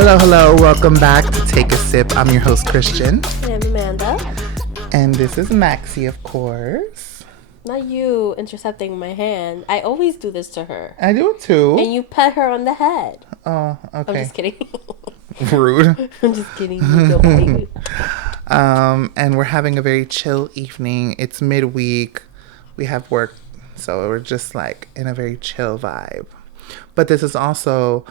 Hello. Welcome back to Take a Sip. I'm your host, Christian. I'm Amanda. And this is Maxie, of course. Not you intercepting my hand. I always do this to her. I do it too. And you pet her on the head. Oh, okay. I'm just kidding. Rude. I'm just kidding. You don't bite me. And we're having a very chill evening. It's midweek. We have work, so we're just like in a very chill vibe. But this is also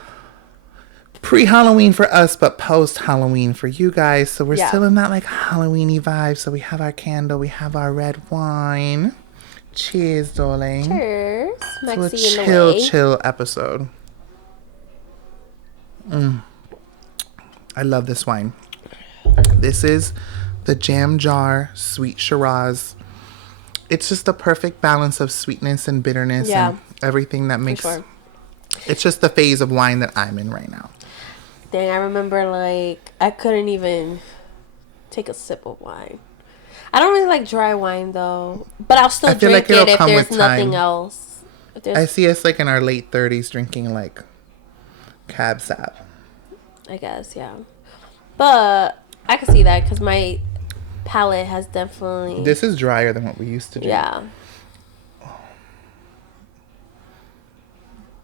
pre-Halloween for us, but post-Halloween for you guys. So we're still in that like Halloween-y vibe. So we have our candle, we have our red wine. Cheers, darling. Cheers. Maxie So in the way. chill episode. I love this wine. This is the Jam Jar Sweet Shiraz. It's just the perfect balance of sweetness and bitterness and everything that makes... Sure. It's just the phase of wine that I'm in right now. Dang, I remember like I couldn't even take a sip of wine. I don't really like dry wine though, but I'll still drink it if there's nothing else. I see us like in our late 30s drinking like Cab Sav. I guess, yeah. But I can see that because my palate has definitely... This is drier than what we used to do. Yeah.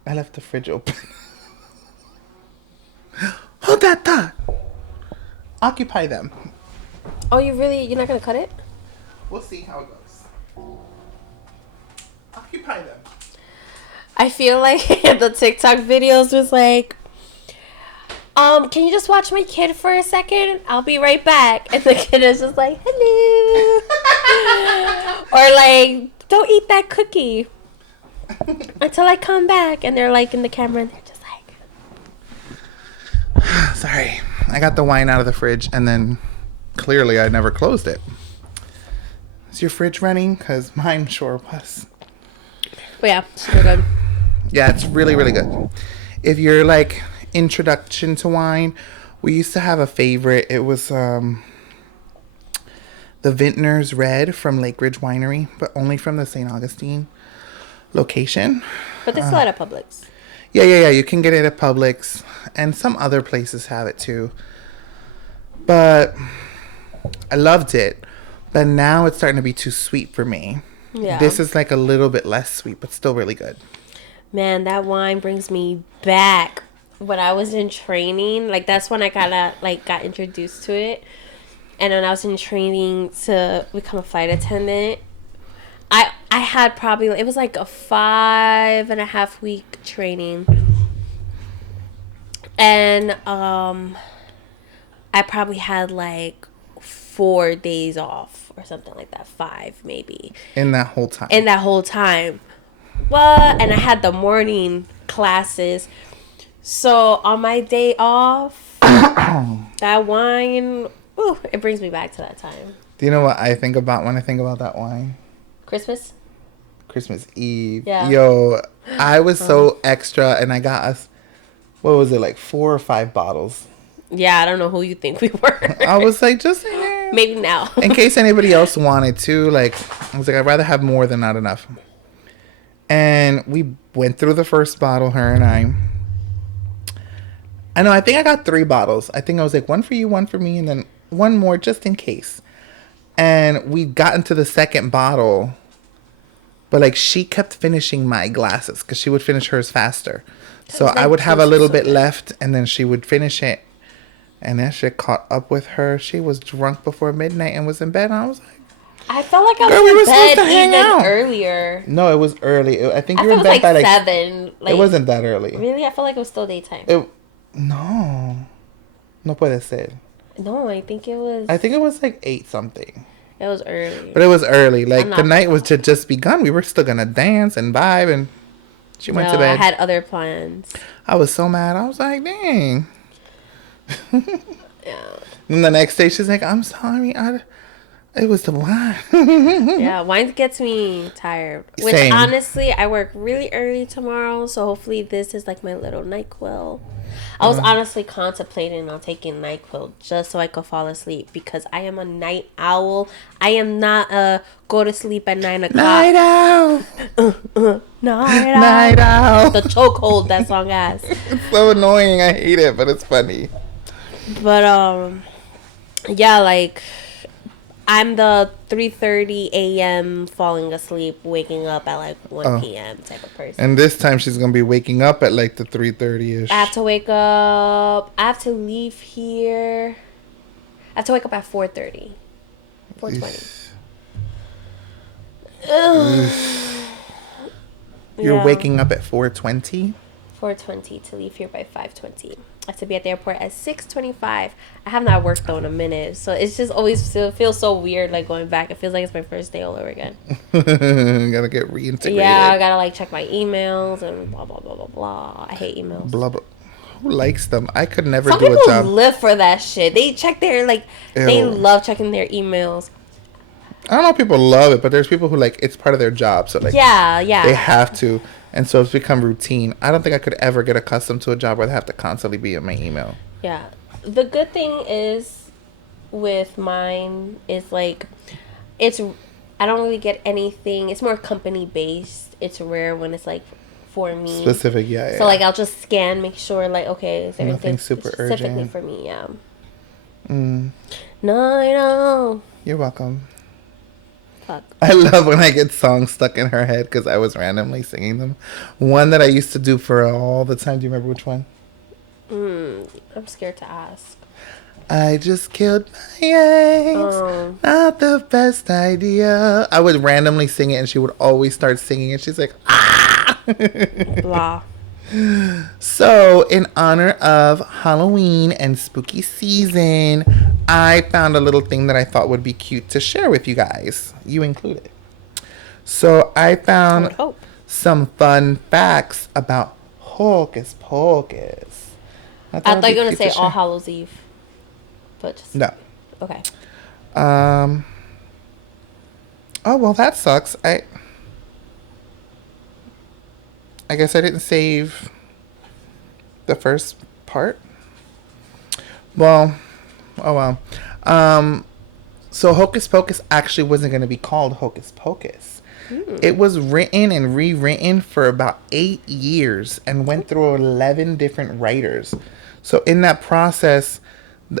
I left the fridge open. Hold that thought. Occupy them. Oh, you're not going to cut it? We'll see how it goes. Occupy them. I feel like the TikTok videos was like, can you just watch my kid for a second? I'll be right back. And the kid is just like, hello. Or like, don't eat that cookie until I come back. And they're like in the camera and they're just like. Sorry. I got the wine out of the fridge and then clearly I never closed it. Is your fridge running? Because mine sure was. But yeah, super good. Yeah, it's really, really good. If you're like introduction to wine, we used to have a favorite. It was the Vintner's Red from Lake Ridge Winery, but only from the St. Augustine location. But there's still at Publix. Yeah. You can get it at Publix, and some other places have it too. But I loved it. But now it's starting to be too sweet for me. Yeah. This is like a little bit less sweet, but still really good. Man, that wine brings me back. When I was in training, like that's when I got introduced to it. And when I was in training to become a flight attendant, I had probably, it was like a 5.5 week training. And I probably had like 4 days off or something like that. 5 maybe. In that whole time. Well, and I had the morning classes. So on my day off, that wine, it brings me back to that time. Do you know what I think about when I think about that wine? Christmas Eve. Yeah. Yo, I was so extra and I got us, what was it, like 4 or 5 bottles? Yeah, I don't know who you think we were. I was like, just maybe now. in case anybody else wanted to, like, I was like, I'd rather have more than not enough. And we went through the first bottle, her and I know, I think I got 3 bottles. I think I was like, 1 for you, 1 for me, and then 1 more just in case. And we got into the second bottle, but like she kept finishing my glasses because she would finish hers faster. So I would have a little bit left and then she would finish it. And that shit caught up with her. She was drunk before midnight and was in bed. And I was like, I felt like I was in bed even earlier. No, it was early. I think you were in bed bed by like like 7. It wasn't that early. Really? I felt like it was still daytime. No puede ser. No, I think it was like 8 something. It was early. But it was early. Like the night was to just begun. We were still gonna dance and vibe, and she went to bed. I had other plans. I was so mad. I was like, dang. Yeah. And the next day she's like, I'm sorry. It was the wine. Yeah, wine gets me tired. Which Same. honestly, I work really early tomorrow, so hopefully this is like my little NyQuil. I was honestly contemplating on taking NyQuil just so I could fall asleep because I am a night owl. I am not a go to sleep at 9 o'clock. Night owl. Night owl. Night owl. The chokehold that song has. It's so annoying. I hate it, but it's funny. But yeah, like I'm the 3:30 a.m. falling asleep, waking up at like 1 p.m. type of person. And this time she's gonna be waking up at like the 3:30ish. I have to wake up. I have to leave here. I have to wake up at 4:30. 4:20. You're waking up at 4:20? 4:20 to leave here by 5:20. I have to be at the airport at 6:25. I have not worked though in a minute, so it's just always feels so weird like going back. It feels like it's my first day all over again. Gotta get reintegrated. Yeah, I gotta like check my emails and blah blah blah blah blah. I hate emails. Blah blah. Who likes them? I could never Some do a people job. live for that shit. They check their like they Ew. love checking their emails. I don't know if people love it, but there's people who like it's part of their job, so like Yeah. they have to, and so it's become routine. I don't think I could ever get accustomed to a job where I have to constantly be in my email. Yeah. The good thing is with mine is like it's I don't really get anything. It's more company based. It's rare when it's like for me. Specific, yeah. So like I'll just scan, make sure like okay, is there Nothing anything super specifically urgent. for me? Yeah. Mm, No, I know. you're welcome. Fuck. I love when I get songs stuck in her head because I was randomly singing them. One that I used to do for all the time. Do you remember which one? I'm scared to ask. I just killed my ex. Oh. Not the best idea. I would randomly sing it and she would always start singing it. She's like, ah! Blah. So, in honor of Halloween and spooky season, I found a little thing that I thought would be cute to share with you guys. You included. So, I found Hope. some fun facts about Hocus Pocus. I thought you were gonna say All share. Hallows Eve, but just No. okay. Oh, well, that sucks. I guess I didn't save the first part. Well, oh well. So Hocus Pocus actually wasn't going to be called Hocus Pocus. It was written and rewritten for about 8 years and went through 11 different writers. So in that process,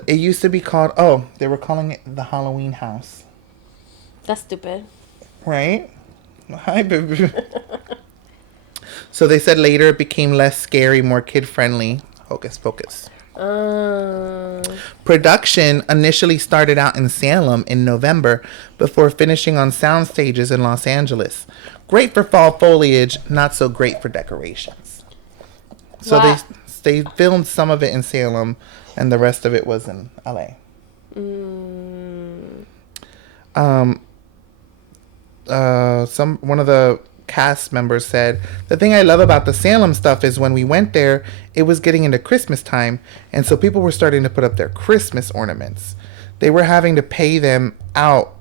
it used to be called, they were calling it the Halloween House. That's stupid. Right? Hi, baby. So they said later it became less scary, more kid-friendly. Hocus Pocus. Production initially started out in Salem in November before finishing on sound stages in Los Angeles. Great for fall foliage, not so great for decorations. So Wow. they filmed some of it in Salem and the rest of it was in LA. One of the cast members said, the thing I love about the Salem stuff is when we went there, it was getting into Christmas time, and so people were starting to put up their Christmas ornaments. They were having to pay them out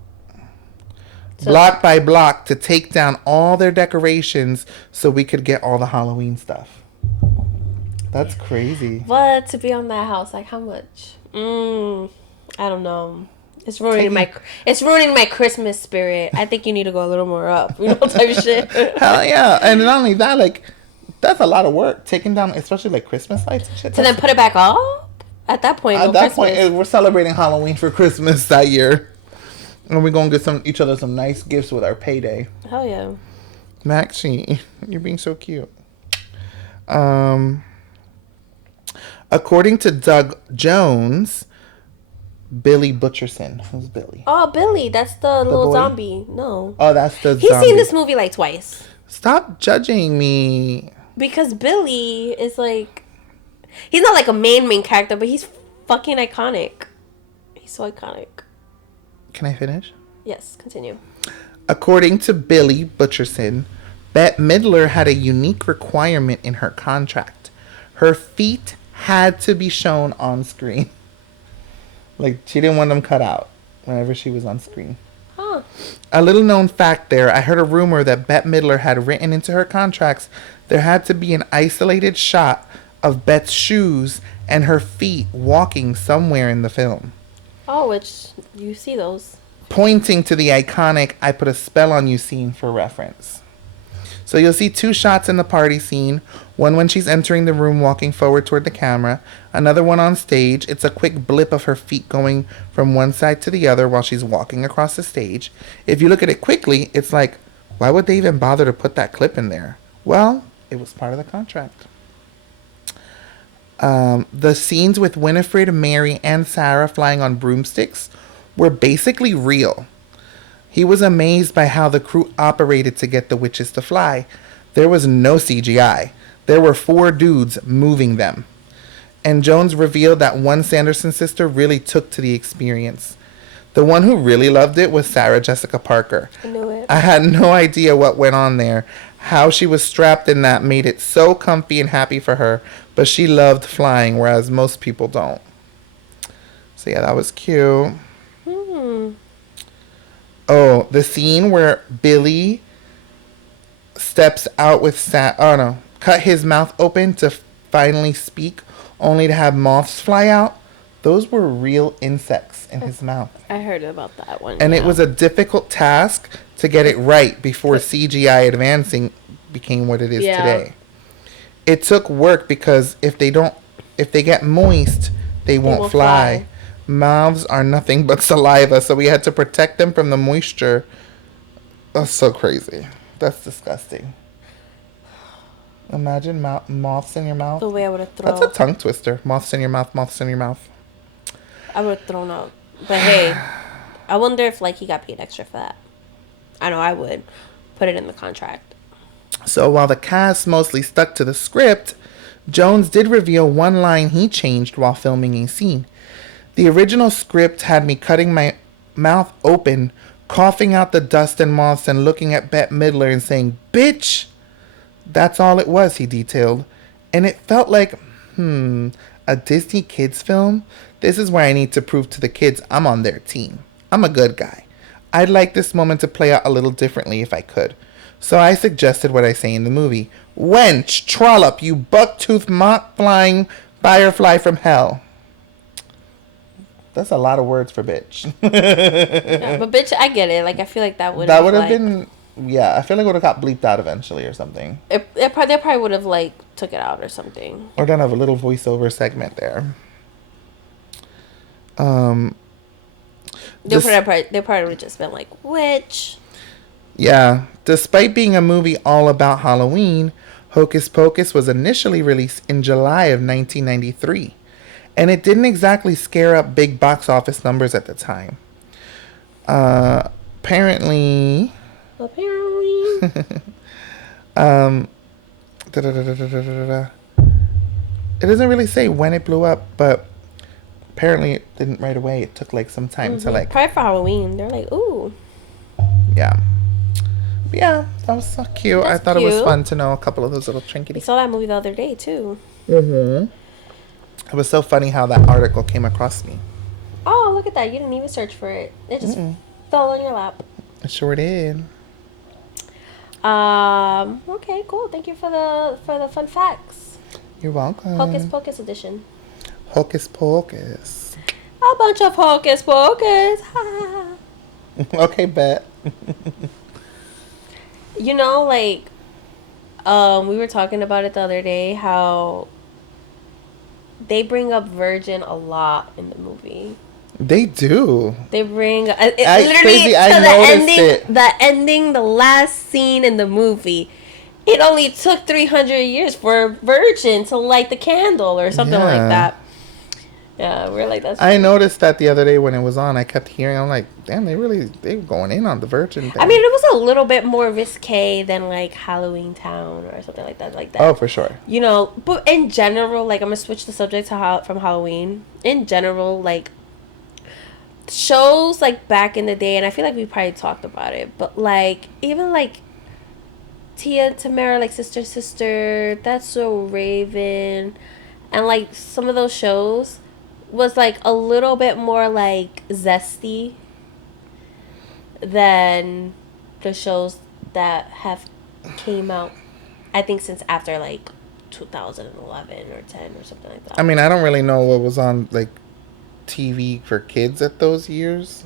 block by block to take down all their decorations so we could get all the Halloween stuff. That's crazy. But to be on that house, like how much? I don't know. It's ruining my Christmas spirit. I think you need to go a little more up, type of shit. Hell yeah. And not only that, like, that's a lot of work taking down, especially like Christmas lights and shit. To then put it back up? At that point, We're celebrating Halloween for Christmas that year. And we're going to get each other some nice gifts with our payday. Hell yeah. Maxie, you're being so cute. According to Doug Jones, Billy Butcherson. Who's Billy? Oh, Billy. That's the little boy? zombie. No. Oh, that's the He's zombie. seen this movie like twice. Stop judging me. Because Billy is like... He's not like a main character, but he's fucking iconic. He's so iconic. Can I finish? Yes, continue. According to Billy Butcherson, Bette Midler had a unique requirement in her contract. Her feet had to be shown on screen. Like, she didn't want them cut out. whenever she was on screen. Huh. A little known fact there, I heard a rumor that Bette Midler had written into her contracts there had to be an isolated shot of Bette's shoes and her feet walking somewhere in the film, Oh, which you see those. pointing to the iconic I put a spell on you scene for reference. So you'll see two shots in the party scene, one when she's entering the room walking forward toward the camera, another one on stage. It's a quick blip of her feet going from one side to the other while she's walking across the stage. If you look at it quickly, it's like, why would they even bother to put that clip in there? Well, it was part of the contract. The scenes with Winifred, Mary, and Sarah flying on broomsticks were basically real. He was amazed by how the crew operated to get the witches to fly. There was no CGI. There were 4 dudes moving them. And Jones revealed that one Sanderson sister really took to the experience. The one who really loved it was Sarah Jessica Parker. I knew it. I had no idea what went on there. How she was strapped in that made it so comfy and happy for her. But she loved flying, whereas most people don't. So yeah, that was cute. Oh, the scene where Billy steps out with cut his mouth open to finally speak, only to have moths fly out. Those were real insects in his mouth. I heard about that one. And it was a difficult task to get it right before CGI advancing became what it is today. It took work because if they get moist, they won't fly. Mouths are nothing but saliva, so we had to protect them from the moisture. That's so crazy. That's disgusting. Imagine moths in your mouth. The way I would have thrown. That's a tongue twister. Moths in your mouth, moths in your mouth. I would have thrown up. But hey, I wonder if he got paid extra for that. I know I would. Put it in the contract. So while the cast mostly stuck to the script, Jones did reveal one line he changed while filming a scene. The original script had me cutting my mouth open, coughing out the dust and moths, and looking at Bette Midler and saying, "Bitch!" That's all it was, he detailed. And it felt like, a Disney kids film? This is where I need to prove to the kids I'm on their team. I'm a good guy. I'd like this moment to play out a little differently if I could. So I suggested what I say in the movie. Wench, trollop, you buck-toothed moth-flying firefly from hell. That's a lot of words for bitch. Yeah, but bitch, I get it. I feel like that would have been... Yeah, I feel like it would have got bleeped out eventually or something. They probably would have, took it out or something. Or done have a little voiceover segment there. They probably would have just been like, witch. Yeah. Despite being a movie all about Halloween, Hocus Pocus was initially released in July of 1993. And it didn't exactly scare up big box office numbers at the time. Apparently... It doesn't really say when it blew up, but apparently it didn't right away. It took some time to probably for Halloween. They're like, ooh. Yeah. But yeah, that was so cute. I thought it was fun to know a couple of those little trinkets. We saw that movie the other day too. It was so funny how that article came across me. Oh, look at that. You didn't even search for it. It just fell on your lap. It sure did. Okay, cool. Thank you for the fun facts. You're welcome. Hocus Pocus edition. Hocus Pocus. A bunch of Hocus Pocus. Okay, bet. We were talking about it the other day, how they bring up virgin a lot in the movie. They do. They bring the last scene in the movie. It only took 300 years for a virgin to light the candle or something like that. Yeah, we're like, that's I noticed that the other day when it was on. I kept hearing, I'm like, damn, they were going in on the virgin thing. I mean, it was a little bit more risque than Halloween Town or something like that. Oh, for sure. But in general, I'm gonna switch the subject from Halloween. In general, shows back in the day, and I feel like we probably talked about it, but even Tia and Tamara, Sister, That's So Raven, and some of those shows was a little bit more zesty than the shows that have came out, I think, since after like 2011 or 10 or something like that. I mean, I don't really know what was on like TV for kids at those years.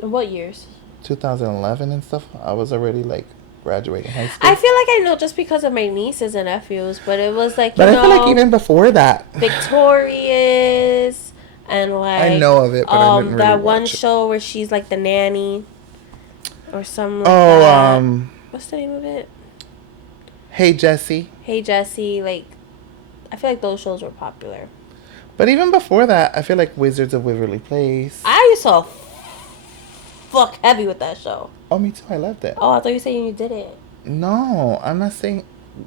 What years? 2011 and stuff. I was already like graduating high school. I feel like I know just because of my nieces and nephews, but it was like, but I feel like even before that, Victorious and like I know of it, but I didn't really that watch one it. show where she's like the nanny or something like Oh, that. What's the name of it? Hey Jessie. Hey Jessie. Like, I feel like those shows were popular. But even before that, I feel like Wizards of Waverly Place. I used to fuck heavy with that show. Oh, me too. I loved it. Oh, I thought you were saying you didn't. No, I'm not saying.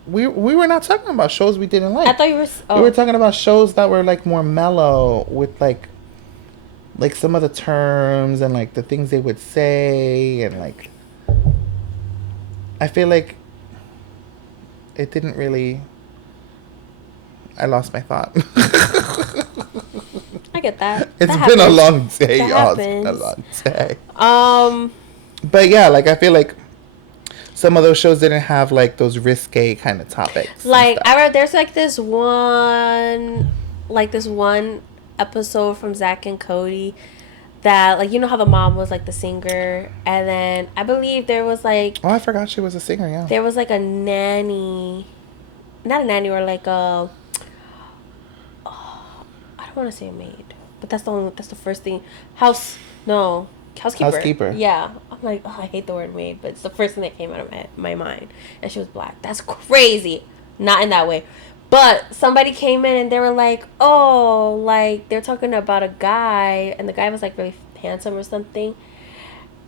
We were not talking about shows we didn't like. I thought you were. Oh. We were talking about shows that were like more mellow with like some of the terms and like the things they would say and like. I feel like it didn't really. I lost my thought. I get that. It's been a long day, y'all. It's been a long day. But yeah, like I feel like some of those shows didn't have like those risque kind of topics. Like I remember there's like this one episode from Zack and Cody that, like, you know how the mom was like the singer, and then I believe there was like, oh, I forgot she was a singer. Yeah, there was like a nanny, not a nanny, or like a, I don't want to say a maid, but that's the first thing. Housekeeper. Yeah. I'm like, oh, I hate the word maid, but it's the first thing that came out of my mind. And she was black. That's crazy. Not in that way. But somebody came in and they were like, oh, like, they're talking about a guy, and the guy was like really handsome or something.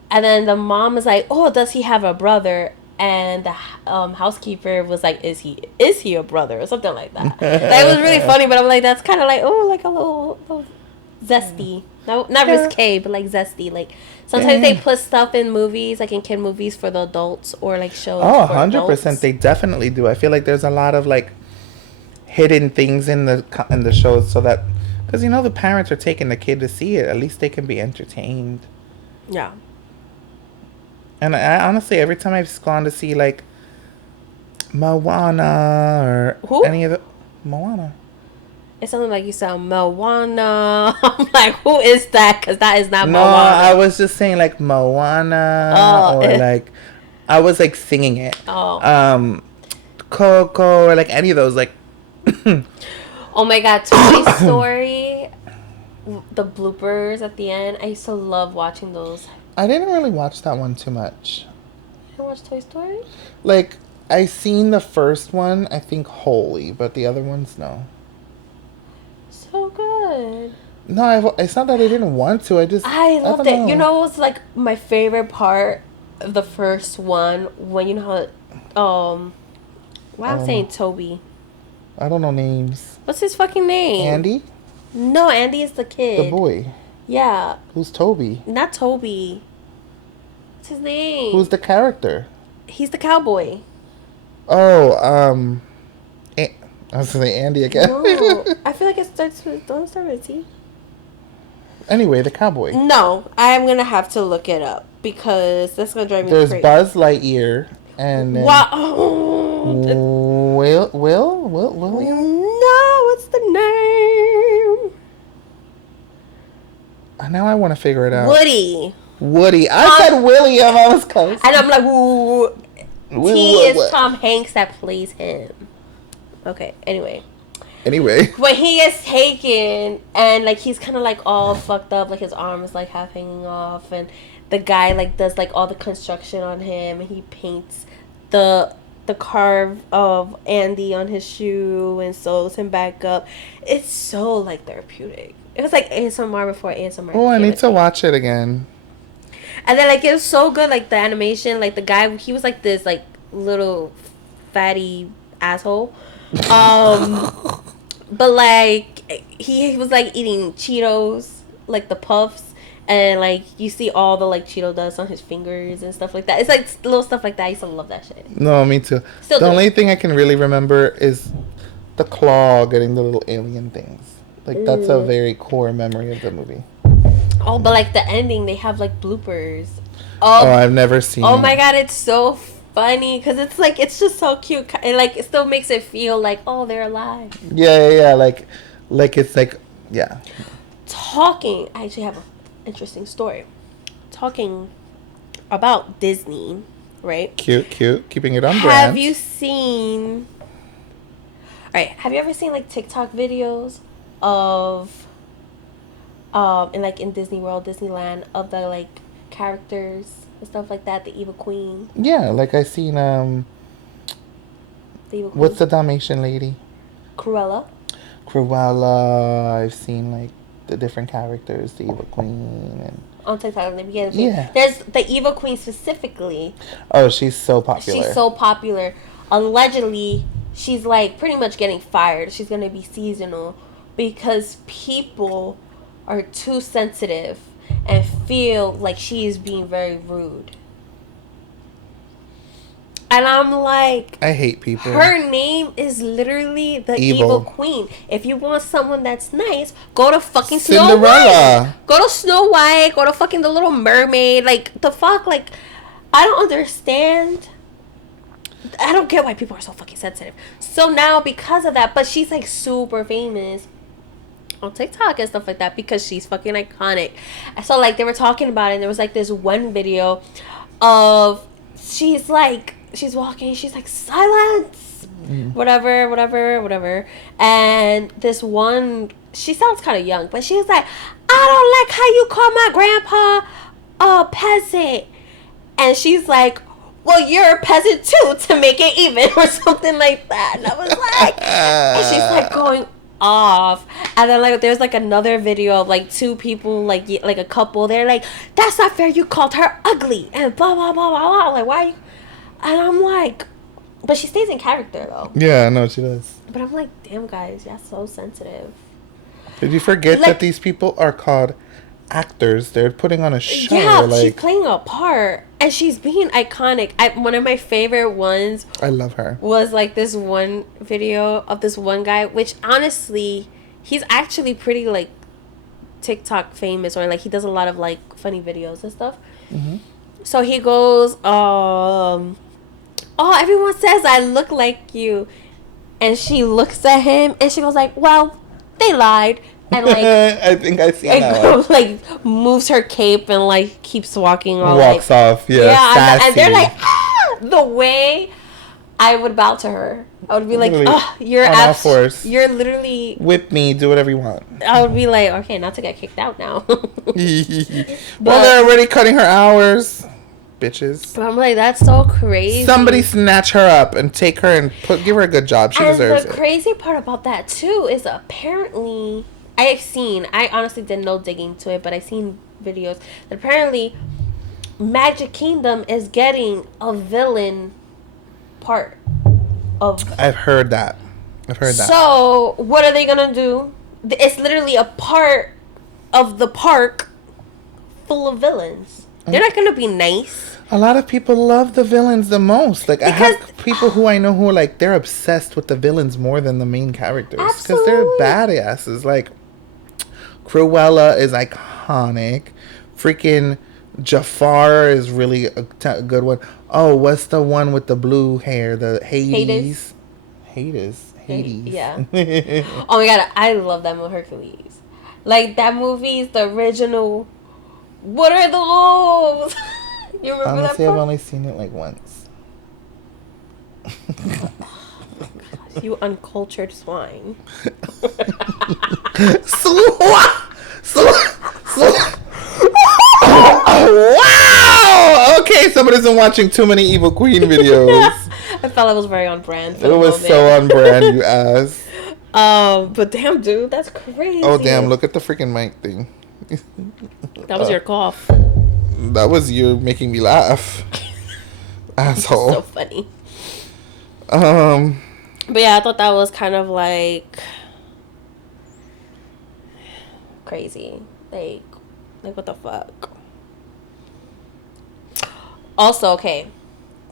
And then the mom was like, oh, does he have a brother? And the housekeeper was like, is he a brother? Or something like that. That was really funny, but I'm like, that's kind of like, oh, like a little zesty. Not risque, but like zesty. Like, sometimes they put stuff in movies, like in kid movies for the adults, or like shows. Oh, 100%. They definitely do. I feel like there's a lot of like hidden things in the shows, so that, because you know the parents are taking the kid to see it, at least they can be entertained. Yeah. And I honestly, every time I've gone to see like Moana or any of the Moana. It's something like you sound Moana. I'm like, who is that? Because that is not Moana. No, I was just saying like Moana or like I was like singing it. Oh. Coco or like any of those like. Oh my God, Toy Story, the bloopers at the end. I used to love watching those. I didn't really watch that one too much. You didn't watch Toy Story? Like, I seen the first one, I think wholly, but the other ones, no. So good. No, it's not that I didn't want to. I loved it. You know, it was like my favorite part of the first one when, you know how, why I'm saying Toby. I don't know names. What's his fucking name? Andy? No, Andy is the kid. The boy. Yeah. Who's Toby? Not Toby. What's his name? Who's the character? He's the cowboy. Oh, I was gonna say Andy again. No, I feel like it starts with, don't start with a T. Anyway, the cowboy. No, I'm gonna have to look it up because that's gonna drive me crazy. There's Buzz Lightyear and then William? No, what's the name? Now I want to figure it out. Woody. I said William. I was close. And I'm like, ooh. T is Tom Hanks that plays him. Okay, anyway. When he gets taken and like he's kind of like all fucked up, like his arm is like half hanging off, and the guy like does like all the construction on him, and he paints the carve of Andy on his shoe and sews him back up. It's so like therapeutic. It was like ASMR before ASMR. Oh, I need to watch it again. And then like it was so good, like the animation, like the guy, he was like this like little fatty asshole. But like he was like eating Cheetos, like the puffs, and like you see all the like Cheeto dust on his fingers and stuff like that. It's like little stuff like that. I used to love that shit. No, me too. The only thing I can really remember is the claw getting the little alien things. Like that's a very core memory of the movie. Oh, but like the ending, they have like bloopers. Oh, Oh, I've never seen oh it. my god, it's so funny because it's like it's just so cute. It still makes it feel like, oh, they're alive. Yeah. Like it's like, yeah. Talking, I actually have an interesting story. Talking about Disney, right? Cute. Keeping it on Have brand. you seen? All right, have you ever seen like TikTok videos of and like in Disney World, Disneyland, of the like characters and stuff like that, the evil queen, Yeah, like I seen the evil queen, what's the Dalmatian lady? Cruella. Cruella. I've seen like the different characters, the Evil Queen, and On TikTok in the beginning. yeah. There's the evil queen specifically. Oh, she's so popular. She's so popular. Allegedly, she's like pretty much getting fired. She's gonna be seasonal because people are too sensitive and feel like she is being very rude. And I'm like, I hate people. her name is literally the Evil. evil queen. If you want someone that's nice, go to fucking Snow Cinderella. White. Go to Snow White. Go to fucking the Little Mermaid. Like, the fuck? Like, I don't understand. I don't get why people are so fucking sensitive. So now, because of that, but she's like super famous on TikTok and stuff like that because she's fucking iconic. So, like, they were talking about it, and there was like this one video of she's walking, she's like, silence, whatever, and this one, she sounds kind of young, but she's like, I don't like how you call my grandpa a peasant, and she's like, well, you're a peasant too, to make it even, or something like that. And I was like, and she's like going off. And then like there's like another video of like two people, like a couple, they're like, that's not fair, you called her ugly, and blah blah blah blah blah. Like, why? And I'm like, but she stays in character though. Yeah, no, she does. But I'm like, damn guys, y'all so sensitive. Did you forget Like, that these people are called actors? They're putting on a show. yeah, she's like, playing a part, and she's being iconic. One of my favorite ones I love her. was like this one video of this one guy, which honestly, he's actually pretty like TikTok famous, or like he does a lot of like funny videos and stuff. Mm-hmm. So he goes, oh, everyone says I look like you, and she looks at him and she goes like, well, they lied. And like, I think I see that one. like moves her cape and like keeps walking all Walks like, off. Yeah, and they're like, ah! The way I would bow to her, I would be like, Literally, oh, you're on all fours. you're literally. Whip me, do whatever you want. I would be like, okay, not to get kicked out now. Well, they're already cutting her hours. Bitches. But I'm like, that's so crazy. Somebody snatch her up and take her and give her a good job. She deserves And the it. crazy part about that too is apparently I honestly did no digging to it, but I've seen videos that apparently Magic Kingdom is getting a villain part of. I've heard that. So what are they gonna do? It's literally a part of the park full of villains. They're not gonna be nice. A lot of people love the villains the most. Like, I have people who I know who are like, they're obsessed with the villains more than the main characters. Because they're badasses. Like, Cruella is iconic. Freaking Jafar is really a good one. Oh, what's the one with the blue hair? The Hades. Hades. Yeah. Oh my god, I love that movie, Hercules. Like, that movie is the original. What are those? You remember Honestly, that I've part? only seen it like once. You uncultured swine. Wow! Okay, somebody's been watching too many Evil Queen videos. I felt it was very on brand. It was so on brand, you ass. But damn, dude, that's crazy. Oh, damn, look at the freaking mic thing. That was your cough. That was you making me laugh. Asshole. So funny. But yeah, I thought that was kind of like crazy. Like what the fuck? Also, okay.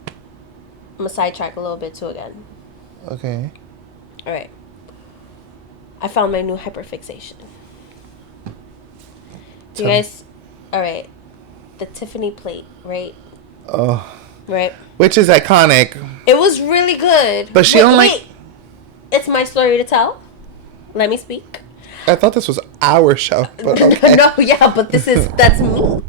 I'm gonna sidetrack a little bit too again. Okay. Alright. I found my new hyperfixation. Do you guys? All right. The Tiffany plate, right? Oh. Right. Which is iconic. It was really good. But she don't like... Wait. It's my story to tell. Let me speak. I thought this was our show, but okay. No, yeah, but that's me.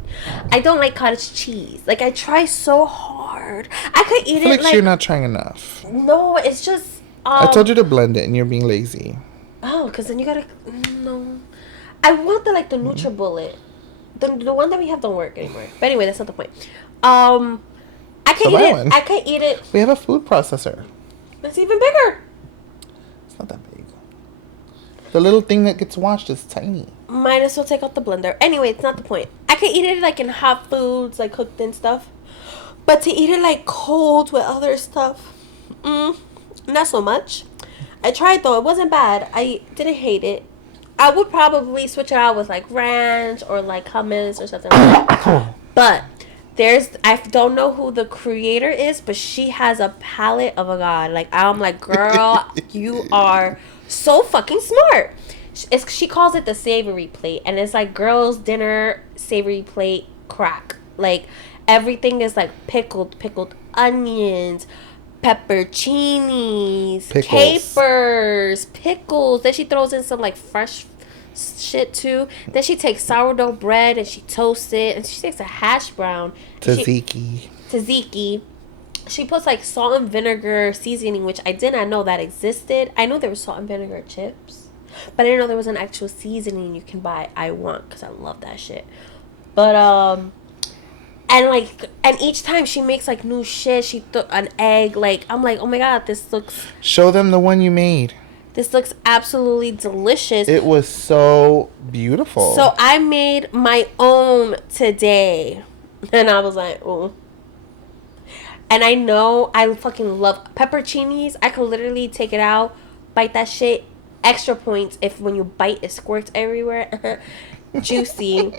I don't like cottage cheese. Like, I try so hard. I could eat I feel it like you're not trying enough. No, it's just... I told you to blend it and you're being lazy. Oh, because then you gotta... No. I want the NutriBullet. The one that we have don't work anymore. But anyway, that's not the point. I can eat it. I can eat it. We have a food processor. It's even bigger. It's not that big. The little thing that gets washed is tiny. Might as well take out the blender. Anyway, it's not the point. I can eat it like in hot foods, like cooked and stuff. But to eat it like cold with other stuff, not so much. I tried though. It wasn't bad. I didn't hate it. I would probably switch it out with like ranch or like hummus or something like that. But I don't know who the creator is, but she has a palate of a god. Like, I'm like, girl, you are so fucking smart. She calls it the savory plate, and it's like girls' dinner savory plate crack. Like, everything is like pickled onions, pepperoncinis, capers, pickles. Then she throws in some like fresh shit too. Then she takes sourdough bread and she toasts it, and she takes a hash brown tzatziki. She puts like salt and vinegar seasoning, which I did not know that existed. I know there was salt and vinegar chips, but I didn't know there was an actual seasoning you can buy. I want, because I love that shit. But and each time she makes like new shit. She an egg. Like, I'm like, oh my god, this looks. Show them the one you made. This looks absolutely delicious. It was so beautiful. So I made my own today. And I was like, oh. And I know I fucking love pepperoncinis. I could literally take it out, bite that shit. Extra points if when you bite it squirts everywhere. Juicy.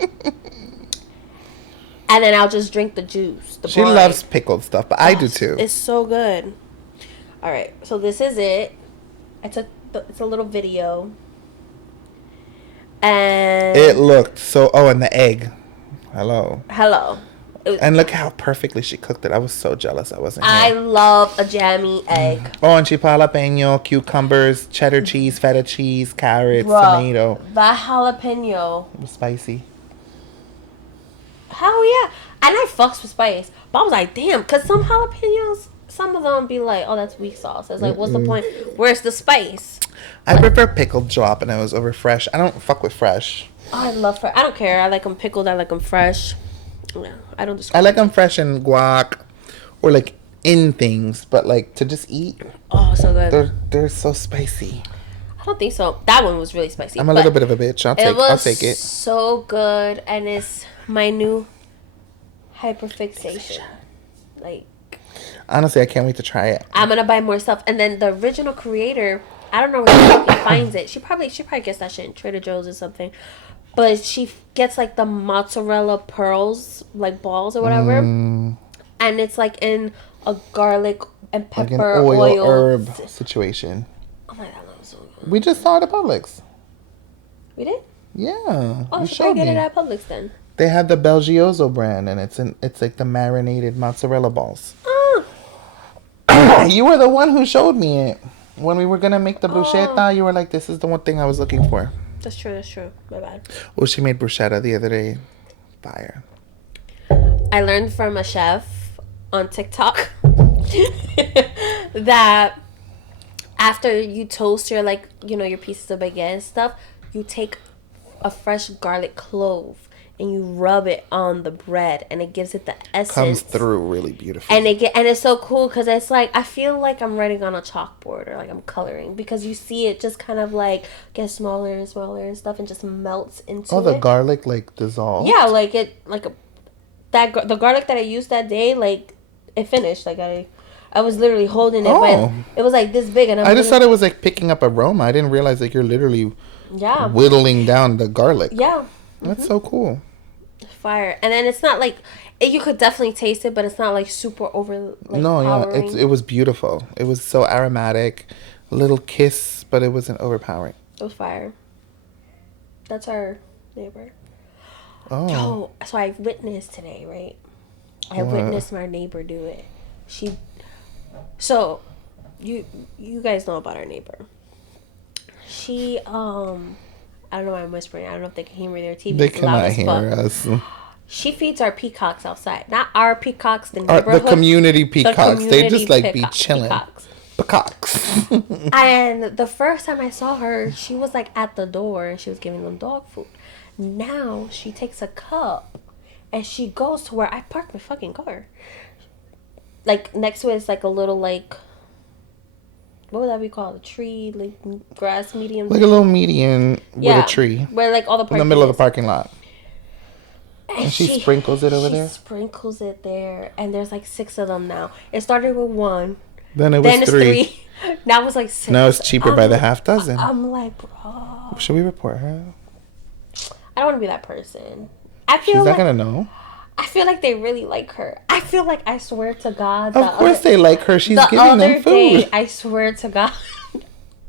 And then I'll just drink the juice. She loves pickled stuff, but I do too. It's so good. All right, so this is it. It's a little video. And it looked so... Oh, and the egg. Hello. And look how perfectly she cooked it. I was so jealous I wasn't here. I love a jammy egg. Oh, and she put jalapeno, cucumbers, cheddar cheese, feta cheese, carrots, tomato. That jalapeno. It was spicy. Hell yeah. And I fucks with spice. But I was like, damn, because some jalapenos, some of them be like, oh, that's weak sauce. It's like, what's the point? Where's the spice? I prefer pickled jalapenos over fresh. I don't fuck with fresh. Oh, I love fresh. I don't care. I like them pickled. I like them fresh. Yeah, I don't I like them fresh in guac or like in things, but like to just eat. Oh, so good. They're so spicy. I don't think so. That one was really spicy. I'm a little bit of a bitch. I'll take it. So good, and it's my new hyperfixation. Like, honestly, I can't wait to try it. I'm gonna buy more stuff, and then the original creator, I don't know where she finds it. She probably gets that shit in Trader Joe's or something. But she gets like the mozzarella pearls, like balls or whatever, and it's like in a garlic and pepper like an oil herb situation. Oh my god, that was so good. We just saw it at Publix. We did? Yeah. Oh, should I get it at Publix then? They have the Belgioso brand, and it's like the marinated mozzarella balls. Oh. You were the one who showed me it when we were gonna make the bruschetta. You were like, "This is the one thing I was looking for." That's true. My bad. Well, she made bruschetta the other day. Fire. I learned from a chef on TikTok that after you toast your your pieces of baguette and stuff, you take a fresh garlic clove and you rub it on the bread, and it gives it the essence. Comes through really beautiful. And it's so cool because it's like I feel like I'm writing on a chalkboard or like I'm coloring, because you see it just kind of like get smaller and smaller and stuff and just melts into it. Oh, the garlic like dissolves. Yeah, like the garlic that I used that day, like it finished. Like I was literally holding it, but it was like this big, and I just thought it was like picking up aroma. I didn't realize like you're literally whittling down the garlic. Yeah, that's so cool. Fire. And then it's not like you could definitely taste it, but it's not like super over powering. It was beautiful. It was so aromatic, a little kiss, but it wasn't overpowering. It was fire. That's our neighbor. Oh. Yo, so I witnessed today, right? I What? witnessed my neighbor do it. So you guys know about our neighbor. She I don't know why I'm whispering. I don't know if they can hear me. Their TV They is loud cannot as hear fuck. us. She feeds our peacocks outside. Not our peacocks, the The neighborhood. community peacocks. They just like be peacock- chilling. Peacocks. Peacocks. And the first time I saw her, she was like at the door and she was giving them dog food. Now she takes a cup and she goes to where I parked my fucking car. Like next to it is like a little like, what would that be called? A tree, like grass medium. Like a little median with a tree where like all the in parking the middle of the is. parking lot. And she sprinkles it over there? She sprinkles it there. And there's like 6 of them now. It started with 1. Then it was Then it's 3. 3. Now it's like 6. Now it's cheaper by the half dozen. I'm like, bro. Should we report her? I don't want to be that person. I feel She's like, not going to know. I feel like they really like her. I feel like, I swear to God. Of course they like her. She's giving them food. Day, I swear to God,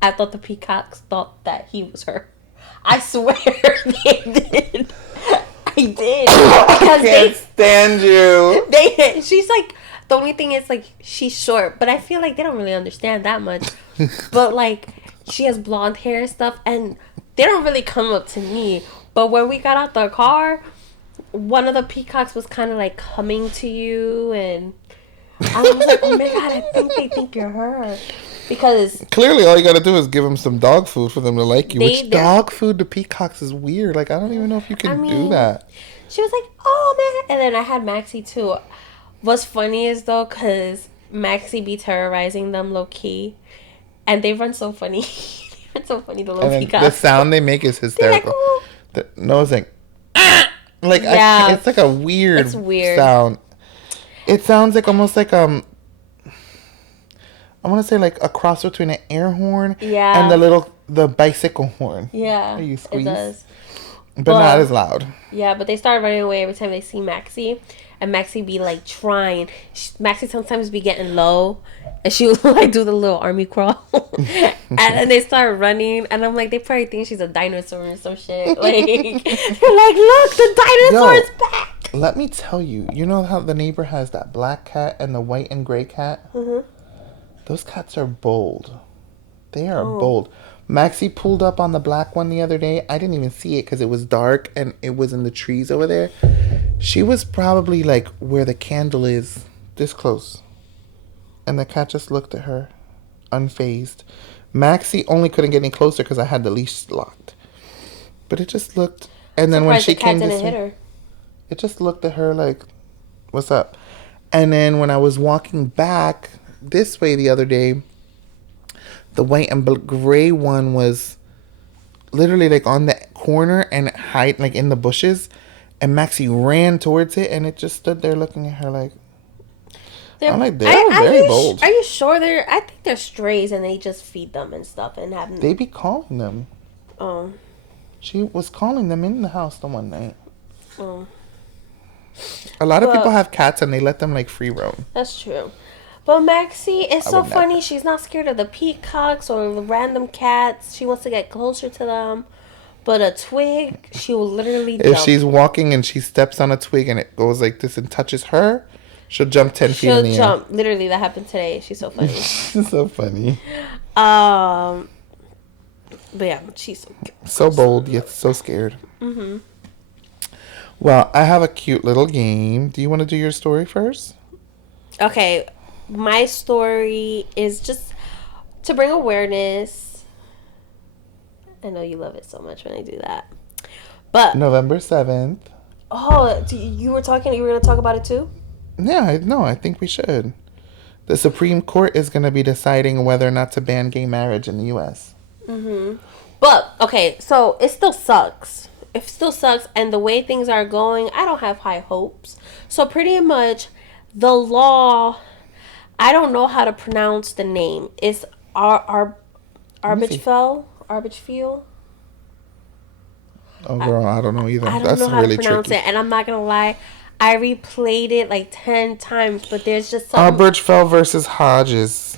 I thought the peacocks thought that he was her. I swear they did. I did. Because Can't stand you. She's like, the only thing is like, she's short, but I feel like they don't really understand that much. But like, she has blonde hair and stuff, and they don't really come up to me. But when we got out the car, one of the peacocks was kind of like coming to you, and I was like, oh my God, I think they think you're her. Because clearly all you gotta do is give them some dog food for them to like you. Which dog food to peacocks is weird. Like, I don't even know if you can do that. She was like, oh man. And then I had Maxie too. What's funny is though, because Maxie be terrorizing them low key, and they run so funny. It's so funny, the little peacocks. The sound they make is hysterical. Like, no, it's like, like yeah, it's like a weird, it's weird sound. It sounds like almost like I want to say like a cross between an air horn and the bicycle horn. Yeah, you squeeze. it does. But not as loud. Yeah, but they start running away every time they see Maxie. And Maxie be like trying. Maxie sometimes be getting low. And she would like do the little army crawl. And then they start running. And I'm like, they probably think she's a dinosaur or some shit. Like, they're like, look, the dinosaur is back. Let me tell you. You know how the neighbor has that black cat and the white and gray cat? Mm-hmm. Those cats are bold. They are bold. Maxie pulled up on the black one the other day. I didn't even see it because it was dark and it was in the trees over there. She was probably like where the candle is, this close. And the cat just looked at her, unfazed. Maxie only couldn't get any closer because I had the leash locked. But it just looked, and then when she came to hit her, it just looked at her like, what's up? And then when I was walking back this way the other day, the white and gray one was literally like on the corner and hide like in the bushes, and Maxie ran towards it, and it just stood there looking at her like. I'm like, they're very bold. Are you sure they're? I think they're strays, and they just feed them and stuff and have them. They be calling them. Oh. She was calling them in the house the one night. Oh. A lot of people have cats and they let them like free roam. That's true. But Maxie is so funny. She's not scared of the peacocks or the random cats. She wants to get closer to them. But a twig, she will literally jump. If she's walking and she steps on a twig and it goes like this and touches her, she'll jump 10 feet in the air. She'll jump. Literally, that happened today. She's so funny. She's so funny. But yeah, she's so cute. So bold, yet so scared. Mm-hmm. Well, I have a cute little game. Do you want to do your story first? Okay. My story is just to bring awareness. I know you love it so much when I do that. But November 7th. Oh, you were going to talk about it too? Yeah, no, I think we should. The Supreme Court is going to be deciding whether or not to ban gay marriage in the U.S. Mm-hmm. But, okay, so it still sucks. It still sucks, and the way things are going, I don't have high hopes. So pretty much, the law, I don't know how to pronounce the name. It's Arbitfel? Arbitfel? Oh, girl, I don't know either. I don't know how to pronounce it, and I'm not going to lie. I replayed it like 10 times, but there's just something. Arbitfel versus Hodges.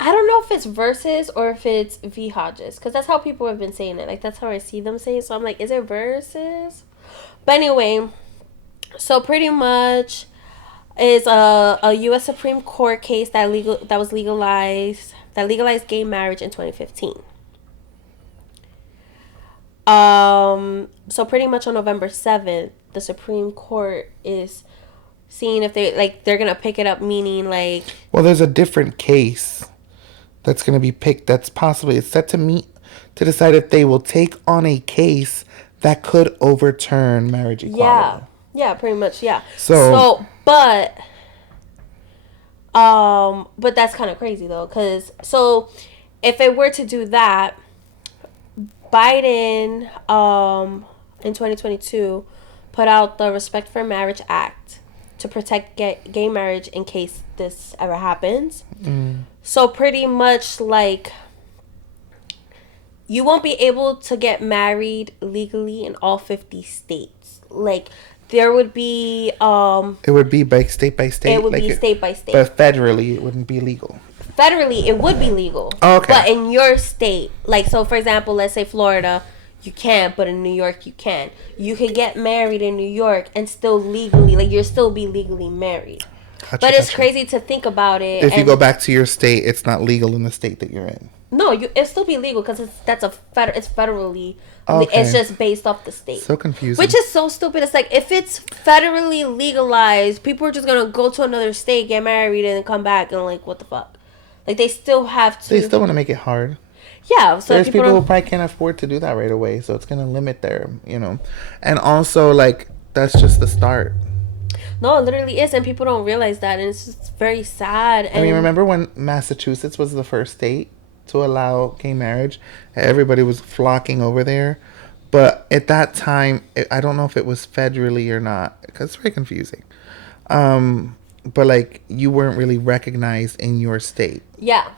I don't know if it's versus or if it's V Hodges, because that's how people have been saying it. Like, that's how I see them saying it. So I'm like, is it versus? But anyway, so pretty much is a U.S. Supreme Court case that legalized gay marriage in 2015. So pretty much on November 7th, the Supreme Court is seeing if they're gonna pick it up, meaning like, well, there's a different case that's going to be picked. That's possibly it's set to meet to decide if they will take on a case that could overturn marriage equality. Yeah, pretty much, yeah. But that's kind of crazy though, because so if it were to do that, Biden in 2022 put out the Respect for Marriage Act to protect gay marriage in case this ever happens. So pretty much like, you won't be able to get married legally in all 50 states. Like, there would be it would be by state by state. It would be state by state. But federally it wouldn't be legal. Federally it would be legal. Oh, okay. But in your state, like, so for example, let's say Florida, you can't, but in New York you can. You could get married in New York and still legally, like, you'll still be legally married. But it's crazy to think about it. If you go back to your state, it's not legal in the state that you're in. No, it'll still be legal because it's federally. Okay. It's just based off the state. So confusing. Which is so stupid. It's like, if it's federally legalized, people are just gonna go to another state, get married, and then come back and like, what the fuck? Like, they still have to. They still want to make it hard. Yeah, so there's people who probably can't afford to do that right away, so it's gonna limit their, and also like that's just the start. No, it literally is, and people don't realize that, and it's just very sad. And I mean, remember when Massachusetts was the first state to allow gay marriage? Everybody was flocking over there, but at that time, I don't know if it was federally or not, because it's very confusing. But like, you weren't really recognized in your state. Yeah.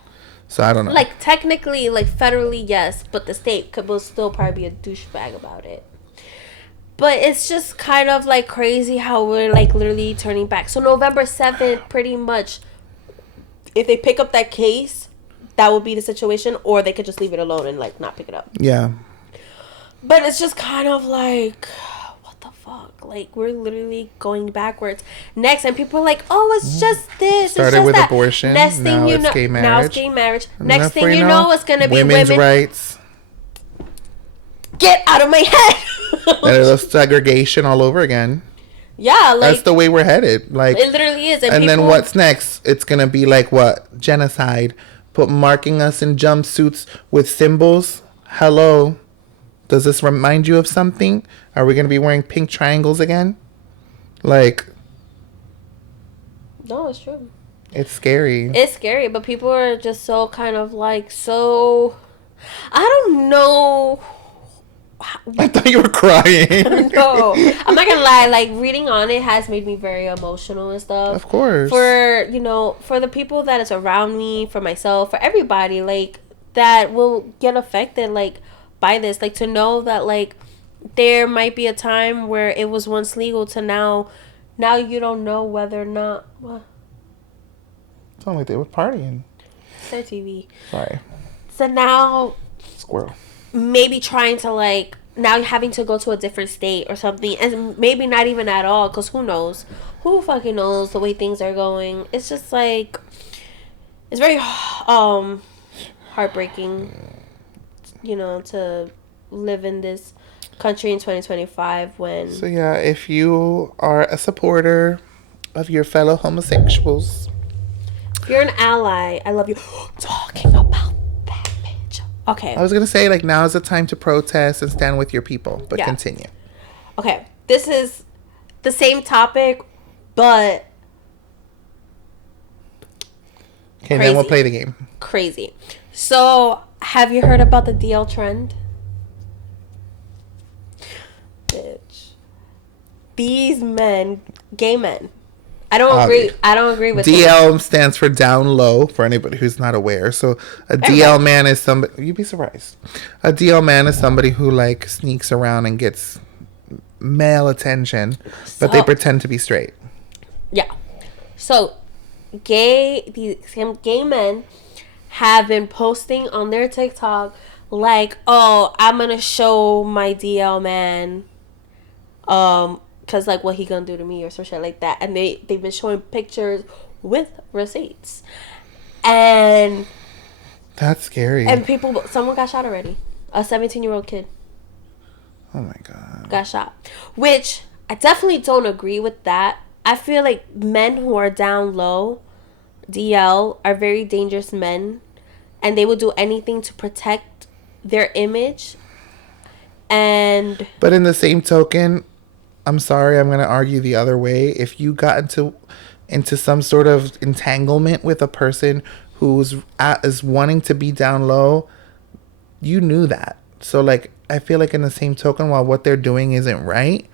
So I don't know. Like, technically, like, federally, yes, but the state will still probably be a douchebag about it. But it's just kind of like crazy how we're like literally turning back. So November 7th, pretty much, if they pick up that case, that would be the situation, or they could just leave it alone and like not pick it up. Yeah. But it's just kind of like, what the fuck? Like, we're literally going backwards. Next, and people are like, oh, it's just this. Started it's just with that. abortion. Next thing now you it's know, gay marriage. now it's gay marriage. Next thing you know, it's gonna be women's rights. Get out of my head. There's a segregation all over again. Yeah, like, that's the way we're headed. Like, it literally is. And then what's next? It's gonna be like what? Genocide. Marking us in jumpsuits with symbols. Hello. Does this remind you of something? Are we gonna be wearing pink triangles again? Like. No, it's true. It's scary. It's scary, but people are just so kind of like, so, I don't know. I thought you were crying. No, I'm not gonna lie. Like, reading on it has made me very emotional and stuff. Of course. For the people that is around me, for myself, for everybody, like, that will get affected, like, by this. Like, to know that, like, there might be a time where it was once legal to now you don't know whether or not. What? Sound like they were partying. It's their TV. Sorry. So now. Squirrel. Maybe trying to, like, now having to go to a different state or something, and maybe not even at all, because who knows? Who fucking knows the way things are going? It's just like, it's very heartbreaking, to live in this country in 2025 when. So yeah, if you are a supporter of your fellow homosexuals, if you're an ally, I love you. Talking about that bitch. Okay. I was gonna say, like, now is the time to protest and stand with your people, but continue. Okay, this is the same topic, but okay, then we'll play the game. Crazy. So, have you heard about the DL trend? Bitch. These men, gay men. I don't agree with DL stands for down low, for anybody who's not aware. So a DL man is somebody, you'd be surprised. A DL man is somebody who, like, sneaks around and gets male attention, but they pretend to be straight. Yeah. So gay men have been posting on their TikTok like, oh, I'm gonna show my DL man, cause like what he gonna do to me or some shit like that, and they've been showing pictures with receipts, and That's scary. someone got shot already. A 17-year-old kid Oh my God. got shot, which I definitely don't agree with that. I feel like men who are down low, DL, are very dangerous men, and they will do anything to protect their image. But in the same token, I'm sorry, I'm going to argue the other way. If you got into some sort of entanglement with a person is wanting to be down low, you knew that. So like, I feel like in the same token, while what they're doing isn't right,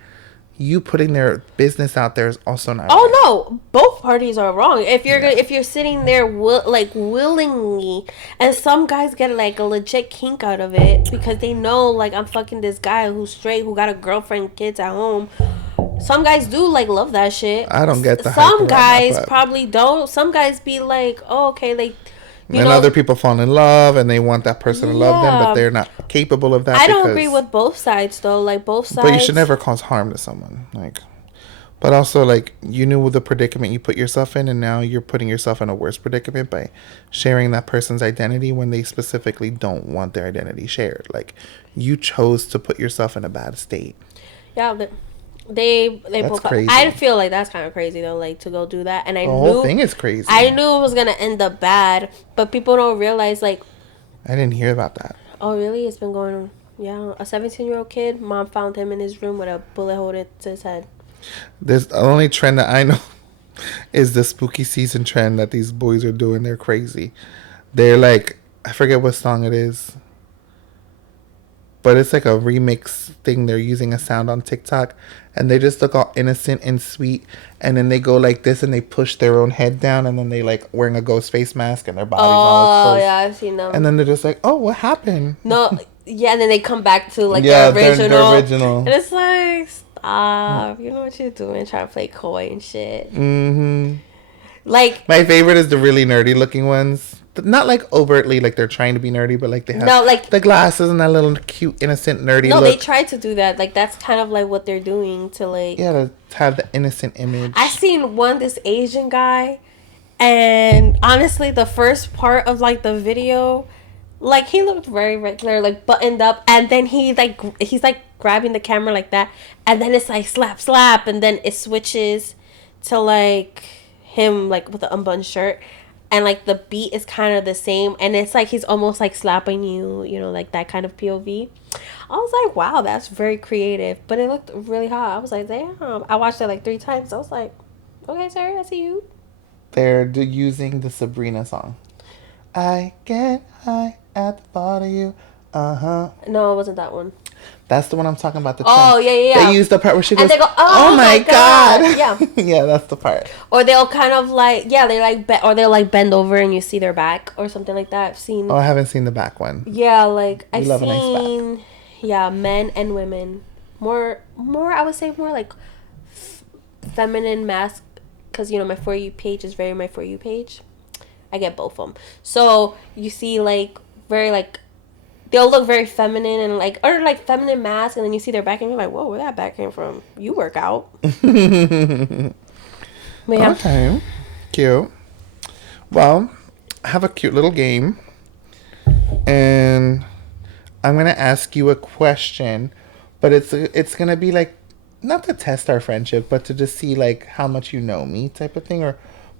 you putting their business out there is also not right. No, both parties are wrong. If you're sitting there willingly, and some guys get like a legit kink out of it because they know like I'm fucking this guy who's straight, who got a girlfriend, kids at home. Some guys do like love that shit. I don't get the Some hype guys that, probably don't. Some guys be like, oh, okay, like. And other people fall in love and they want that person to love them, but they're not capable of that. I don't agree with both sides though. Like both sides. But you should never cause harm to someone. Like, but also like you knew the predicament you put yourself in, and now you're putting yourself in a worse predicament by sharing that person's identity when they specifically don't want their identity shared. Like you chose to put yourself in a bad state. Yeah. They that's both. Crazy. I feel like that's kind of crazy though, like to go do that. And the whole thing is crazy. I knew it was gonna end up bad, but people don't realize like. I didn't hear about that. Oh really? It's been going on. Yeah, a 17-year-old kid. Mom found him in his room with a bullet hole to his head. There's the only trend that I know is the spooky season trend that these boys are doing. They're crazy. They're like, I forget what song it is, but it's like a remix thing. They're using a sound on TikTok, and they just look all innocent and sweet, and then they go like this, and they push their own head down, and then they like wearing a ghost face mask, and their body's all exposed. Oh yeah, I've seen them. And then they're just like, oh, what happened? No, yeah, and then they come back to like the original. Their original. And it's like, stop. You know what you're doing, trying to play coy and shit. Mm-hmm. Like my favorite is the really nerdy looking ones. Not like overtly like they're trying to be nerdy, but like they have like the glasses and that little cute innocent nerdy look. They try to do that. Like that's kind of like what they're doing to like to have the innocent image. I seen this Asian guy, and honestly the first part of like the video, like he looked very regular, like buttoned up, and then he's like grabbing the camera like that, and then it's like slap slap, and then it switches to like him like with the unbuttoned shirt. And, like, the beat is kind of the same. And it's, like, he's almost, like, slapping you, you know, like, that kind of POV. I was like, wow, that's very creative. But it looked really hot. I was like, damn. I watched it, like, 3 times. I was like, okay, sir, I see you. They're using the Sabrina song. I get high at the thought of you. Uh-huh. No, it wasn't that one. That's the one I'm talking about. Oh, yeah. They use the part where she goes, and they go, oh my God. Yeah. Yeah, that's the part. Or they'll kind of like, they like, or they'll like bend over and you see their back or something like that. I've seen. Oh, I haven't seen the back one. Yeah, like I've love seen, a nice back. Yeah, men and women. More, I would say more like feminine mask. Because, you know, my For You page is very my For You page. I get both of them. So you see like very like, they'll look very feminine and like, or like feminine mask, and then you see their back and you're like, whoa, where that back came from? You work out. Yeah. Okay. Cute. Well, I have a cute little game. And I'm going to ask you a question, but it's going to be like, not to test our friendship, but to just see like how much you know me type of thing,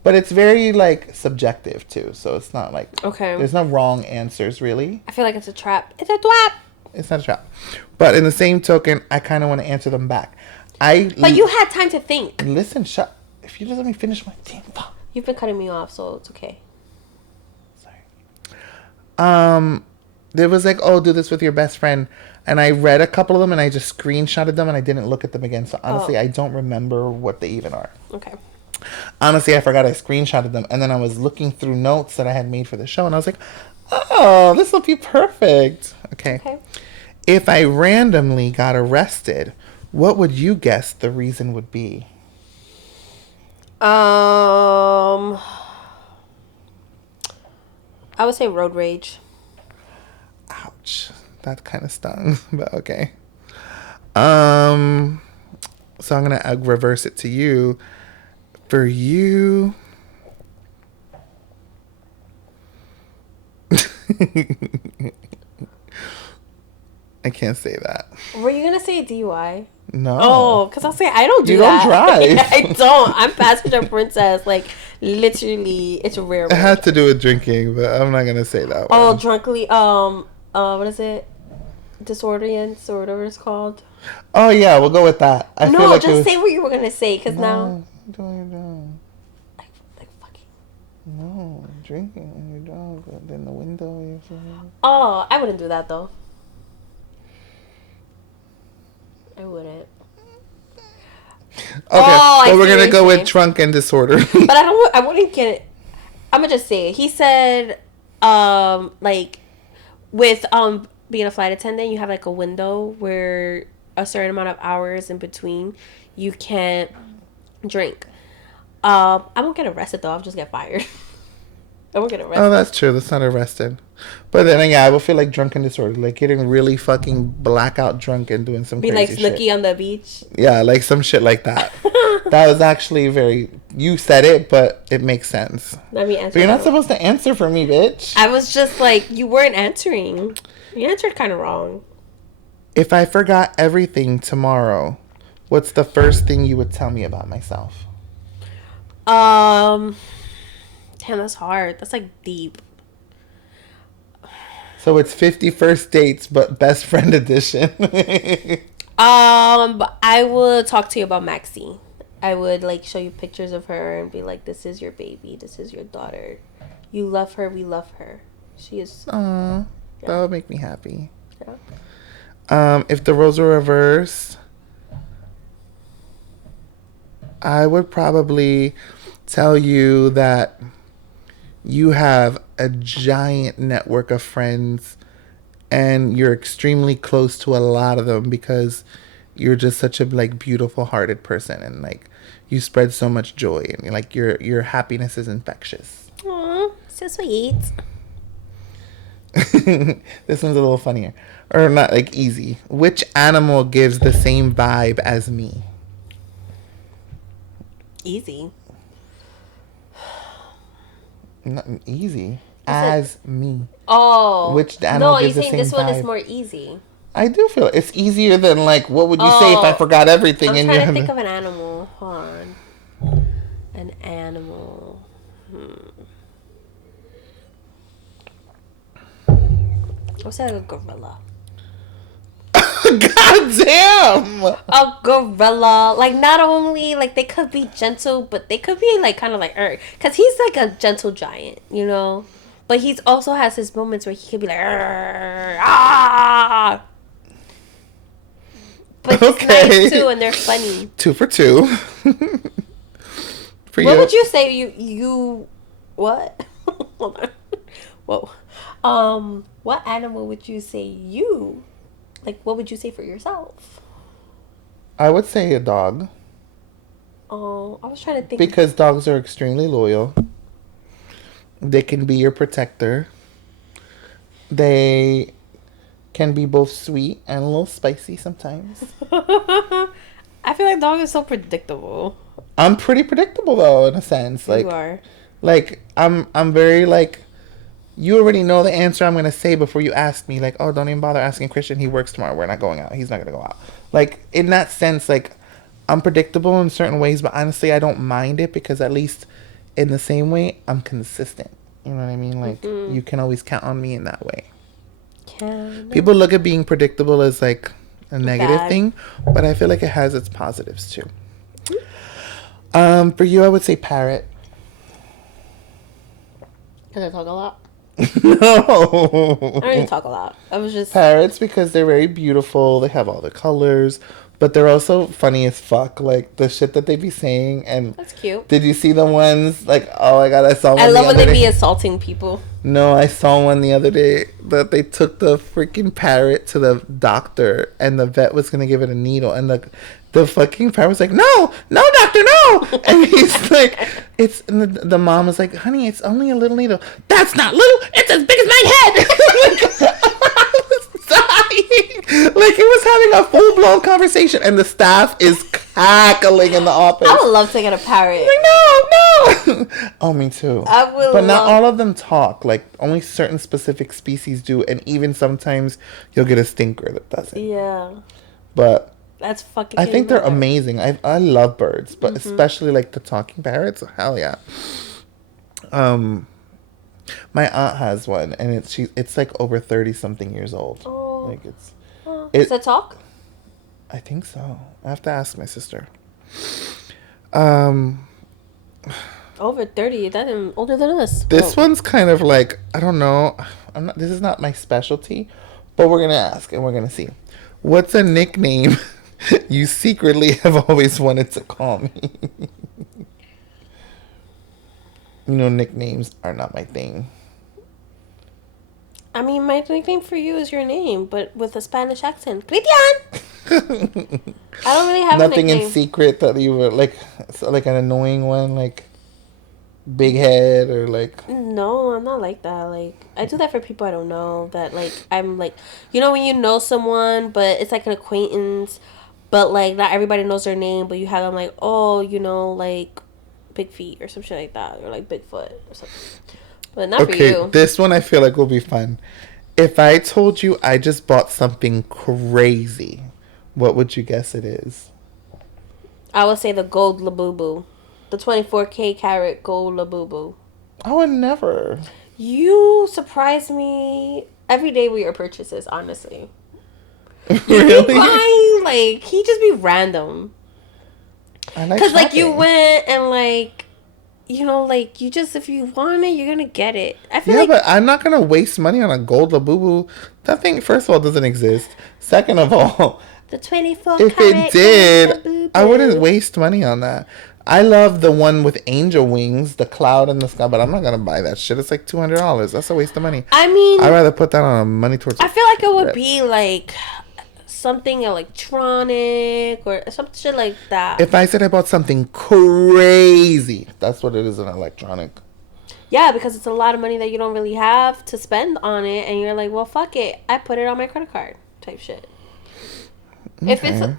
but it's very like subjective too, so it's not like there's no wrong answers really. I feel like it's a trap. It's a trap. It's not a trap, but in the same token, I kind of want to answer them back. But you had time to think. Listen, if you just let me finish my thing. You've been cutting me off, so it's okay. Sorry. There was like, oh, do this with your best friend, and I read a couple of them and I just screenshotted them and I didn't look at them again, so honestly I don't remember what they even are. Okay. Honestly, I forgot I screenshotted them, and then I was looking through notes that I had made for the show, and I was like, oh, this will be perfect. Okay. If I randomly got arrested, what would you guess the reason would be? I would say road rage. Ouch. That kind of stung, but okay. So I'm gonna reverse it to you. For you, I can't say that. Were you gonna say DUI? No. Oh, because I'll say I don't do You that. don't drive. I don't. I'm passenger princess. Like literally, it's a rare. It had to do with drinking, but I'm not gonna say that one. Oh, drunkly. What is it? Disorients or whatever it's called. Oh yeah, we'll go with that. I No, feel like just say what you were gonna say, because now. No, Like fucking. no, drinking and you're drunk, but then the window. You're Oh, I wouldn't do that though. I wouldn't. Okay, Oh, I but we're see gonna what go you're with saying. drunk and disorder. But I don't. I wouldn't get it. I'm gonna just say it. He said, like, with being a flight attendant, you have like a window where a certain amount of hours in between you can't drink. I won't get arrested though. I'll just get fired. I won't get arrested. Oh, that's true. That's not arrested. But then, yeah, I would feel like drunk and disorder, like getting really fucking blackout drunk and doing some Be like crazy Snooki shit. on the beach. Yeah, like some shit like that. That was actually very. You said it, but it makes sense. Let me answer. But you're not that. supposed to answer for me, bitch. I was just like, you weren't answering. You answered kind of wrong. If I forgot everything tomorrow, what's the first thing you would tell me about myself? Damn, that's hard. That's like deep. So it's 50 first dates, but best friend edition. But I would talk to you about Maxie. I would like show you pictures of her and be like, "This is your baby. This is your daughter. You love her. We love her. She is." Aw, that would make me happy. Yeah. If the roles were reversed, I would probably tell you that you have a giant network of friends and you're extremely close to a lot of them because you're just such a like beautiful hearted person and like you spread so much joy and like your happiness is infectious. Aw, so sweet. This one's a little funnier. Or not like easy. Which animal gives the same vibe as me? Easy. Not easy. As me. Oh. Which animal no, you're gives the saying same this one is vibe? more easy. I do feel it's easier than like what would you say if I forgot everything I'm and trying to you think of an animal. Hold on. An animal. I'll say like a gorilla. God damn! A gorilla. Like not only like they could be gentle, but they could be like kind of like because he's like a gentle giant, you know. But he's also has his moments where he could be like ah. But he's Okay. nice too, and they're funny. 2 for 2. For What you. would you say you what? Hold on. Whoa. What animal would you say you like? What would you say for yourself? I would say a dog. Oh, I was trying to think. Because dogs are extremely loyal. They can be your protector. They can be both sweet and a little spicy sometimes. I feel like dog is so predictable. I'm pretty predictable though, in a sense. Like, You are. like I'm very like. You already know the answer I'm gonna say before you ask me. Like, oh, don't even bother asking Christian. He works tomorrow. We're not going out. He's not gonna go out. Like in that sense, like I'm predictable in certain ways, but honestly, I don't mind it because at least in the same way, I'm consistent. You know what I mean? Like you can always count on me in that way. People look at being predictable as like a negative thing, but I feel like it has its positives too. For you, I would say parrot. Because I talk a lot. No. I don't even talk a lot. I was just. Parrots because they're very beautiful. They have all the colors, But they're also funny as fuck. Like, the shit that they be saying. And That's cute. did you see the ones? Like, oh my God, I saw one I the love when other they day. be assaulting people. No, I saw one the other day that they took the freaking parrot to the doctor. And the vet was going to give it a needle. And the fucking parrot was like, no, doctor, no. And he's like, and the mom was like, honey, it's only a little needle. That's not little. It's as big as my head. Like, it was having a full-blown conversation, and the staff is cackling in the office. I would love to get a parrot. Like, no. Oh, me too. I would. But not all of them talk. Like, only certain specific species do, and even sometimes you'll get a stinker that doesn't. Yeah. But that's fucking. I think they're amazing. I love birds, but especially like the talking parrots. Hell yeah. My aunt has one, and it's like over 30-something years old. Oh. Like Does it talk? I think so. I have to ask my sister. Over 30. That's older than us. This one's kind of like, I don't know. This is not my specialty, but we're gonna ask and we're gonna see. What's a nickname you secretly have always wanted to call me? You know, nicknames are not my thing. I mean, my nickname for you is your name, but with a Spanish accent. Christian! I don't really have nothing a nickname. In secret that you were like an annoying one, like big head or like. No, I'm not like that. Like, I do that for people I don't know. That, like, I'm like, you know when you know someone, but it's like an acquaintance, but like not everybody knows their name, but you have them like, oh, you know, like Big Feet or some shit like that, or like Bigfoot or something. But not for you. Okay, this one I feel like will be fun. If I told you I just bought something crazy, what would you guess it is? I would say the gold Labubu. The 24K carat gold Labubu. I would never. You surprise me every day with your purchases, honestly. Really? Buying, like, he just be random. I like Because, like, you shopping. went and, like, you know, like, you just, if you want it, you're going to get it. I feel Yeah, like. but I'm not going to waste money on a gold Labubu. That thing, first of all, doesn't exist. Second of all, The 24 if carat it did, Labubu. I wouldn't waste money on that. I love the one with angel wings, the cloud in the sky, but I'm not going to buy that shit. It's like $200. That's a waste of money. I mean. I'd rather put that on money towards. I feel like it would be, like, something electronic or some shit like that. If I said I bought something crazy, that's what it is, an electronic. Yeah, because it's a lot of money that you don't really have to spend on it, and you're like, well, fuck it, I put it on my credit card type shit. Okay. If it's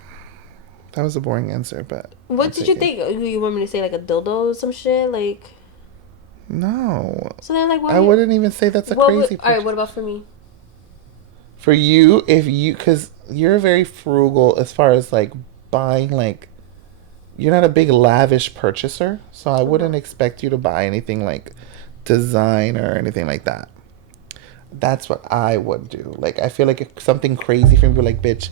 that was a boring answer, but what did you think? You want me to say like a dildo or some shit? Like, no. so then, like, what I wouldn't even say that's a crazy. All right, what about for me? For you, because you're very frugal as far as like buying, like you're not a big lavish purchaser, so I wouldn't expect you to buy anything like design or anything like that. That's what I would do. Like, I feel like if something crazy for me, like, bitch,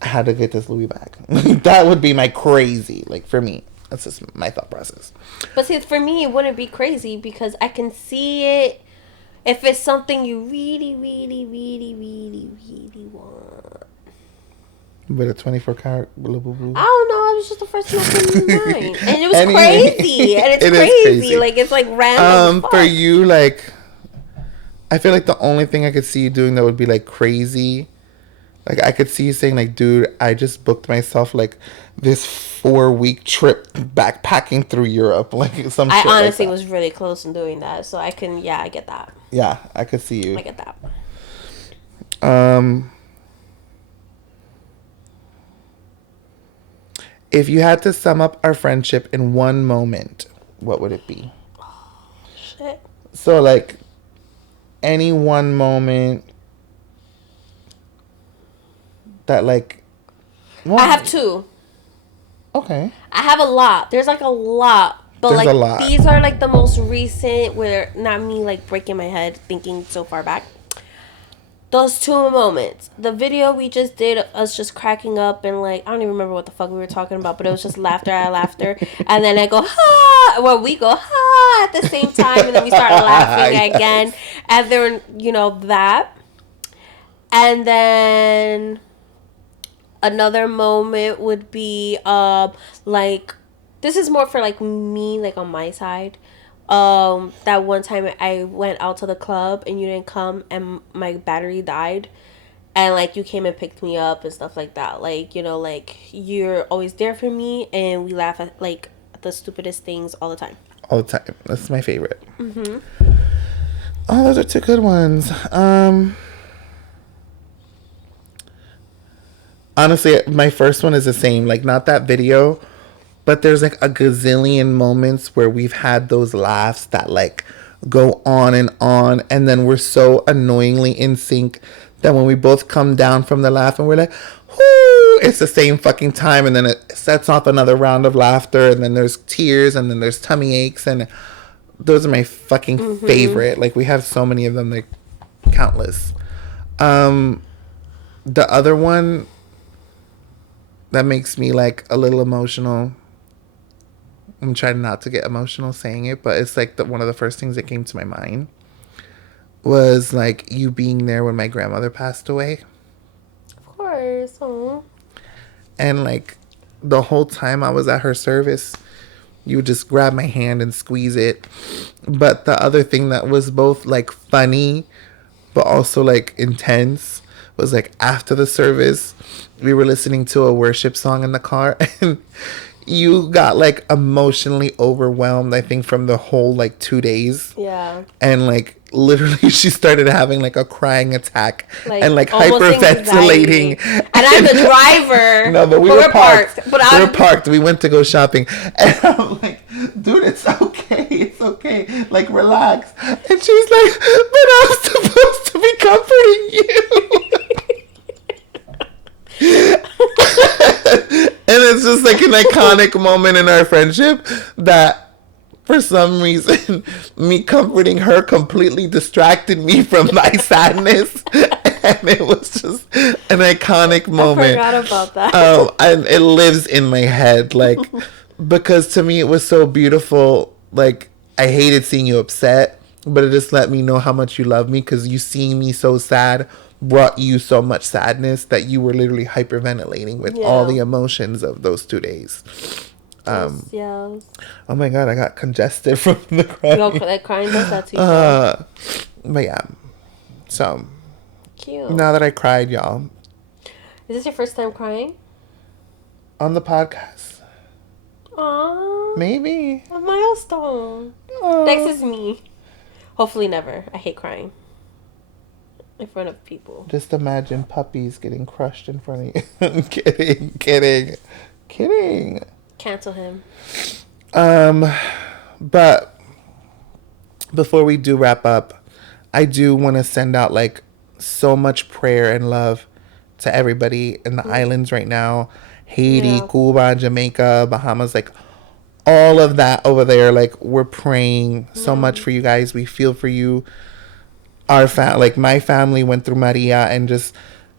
I had to get this Louis bag. That would be my crazy. Like, for me, that's just my thought process. But see, for me, it wouldn't be crazy because I can see it. If it's something you really, really, really, really, really want. But a 24 karat blue, blue, blue. I don't know. It was just the first thing that came to mind. And it was Anyway, crazy. And it's it is crazy. Like, it's like random. For you, like, I feel like the only thing I could see you doing that would be like crazy. Like, I could see you saying, like, dude, I just booked myself like this 4-week trip backpacking through Europe. Like, some shit. I honestly like was really close in doing that. So I can, I get that. Yeah, I could see you. I get that. If you had to sum up our friendship in one moment, what would it be? Shit. So, like, any one moment that, like... Well, I have two. Okay. I have a lot. There's like a lot. But There's like a lot. these are like the most recent where not me like breaking my head thinking so far back. Those two moments. The video we just did of us just cracking up and like I don't even remember what the fuck we were talking about, but it was just laughter at laughter. And then I go ha well we go ha at the same time and then we start laughing Yes. again. And then that. And then Another moment would be like, this is more for like me, like on my side. That one time I went out to the club and you didn't come and my battery died, and like you came and picked me up and stuff like that. Like, you know, like you're always there for me, and we laugh at like the stupidest things all the time. All the time. That's my favorite. Oh, those are two good ones. Honestly, my first one is the same. Like, not that video, but there's like a gazillion moments where we've had those laughs that like go on, and then we're so annoyingly in sync that when we both come down from the laugh and we're like, whoo, it's the same fucking time, and then it sets off another round of laughter, and then there's tears, and then there's tummy aches, and those are my fucking favorite. Like, we have so many of them, like countless. The other one that makes me like a little emotional, I'm trying not to get emotional saying it, but it's like one of the first things that came to my mind was like you being there when my grandmother passed away. Of course. Aww. And like the whole time I was at her service, you would just grab my hand and squeeze it. But the other thing that was both like funny but also like intense was like after the service, we were listening to a worship song in the car, and you got like emotionally overwhelmed, I think, from the whole like 2 days. Yeah. And like literally she started having like a crying attack, like, and like hyperventilating. And I'm the driver. No, but we were parked. We were parked. We went to go shopping. And I'm like, dude, it's okay. It's okay. Like, relax. And she's like, but I'm supposed to be comforting you. And it's just like an iconic moment in our friendship that for some reason me comforting her completely distracted me from my sadness, and it was just an iconic moment. I forgot about that. And it lives in my head, like, because to me it was so beautiful. Like, I hated seeing you upset, but it just let me know how much you love me, because you seeing me so sad brought you so much sadness that you were literally hyperventilating with all the emotions of those 2 days. Yes. Oh my god, I got congested from the crying. No, that crying does that too. But yeah, so cute. Now that I cried, y'all. Is this your first time crying on the podcast? Aww. Maybe a milestone. Next is me. Hopefully never. I hate crying in front of people. Just imagine puppies getting crushed in front of you. Kidding. Cancel him. But before we do wrap up, I do want to send out like so much prayer and love to everybody in the islands right now. Haiti, Cuba, Jamaica, Bahamas, like all of that over there. Like, we're praying so much for you guys. We feel for you. Our like my family went through Maria, and just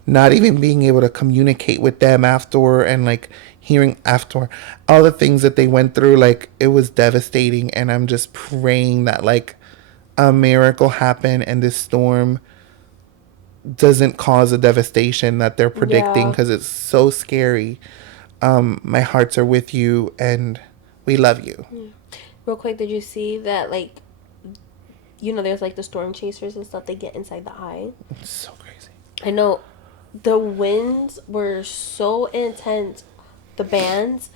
not even being able to communicate with them after, and like hearing after all the things that they went through, like it was devastating. And I'm just praying that like a miracle happen and this storm doesn't cause a devastation that they're predicting, because it's so scary. My hearts are with you, and we love you. Real quick, did you see that, like, you know, there's like the storm chasers and stuff, they get inside the eye? It's so crazy. I know. The winds were so intense, the bands,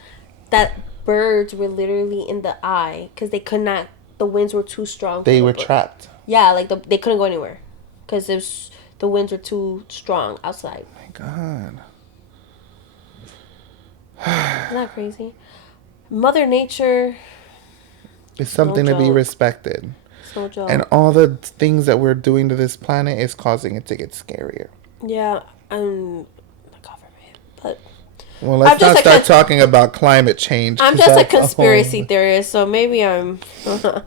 that birds were literally in the eye because they could not, the winds were too strong. They were trapped. Yeah, like they couldn't go anywhere because the winds were too strong outside. Oh my God. Isn't that crazy? Mother Nature is something to be respected. No joke. And all the things that we're doing to this planet is causing it to get scarier. Yeah, the government. But well, let's not start talking about climate change. I'm just a conspiracy theorist, so maybe I'm. But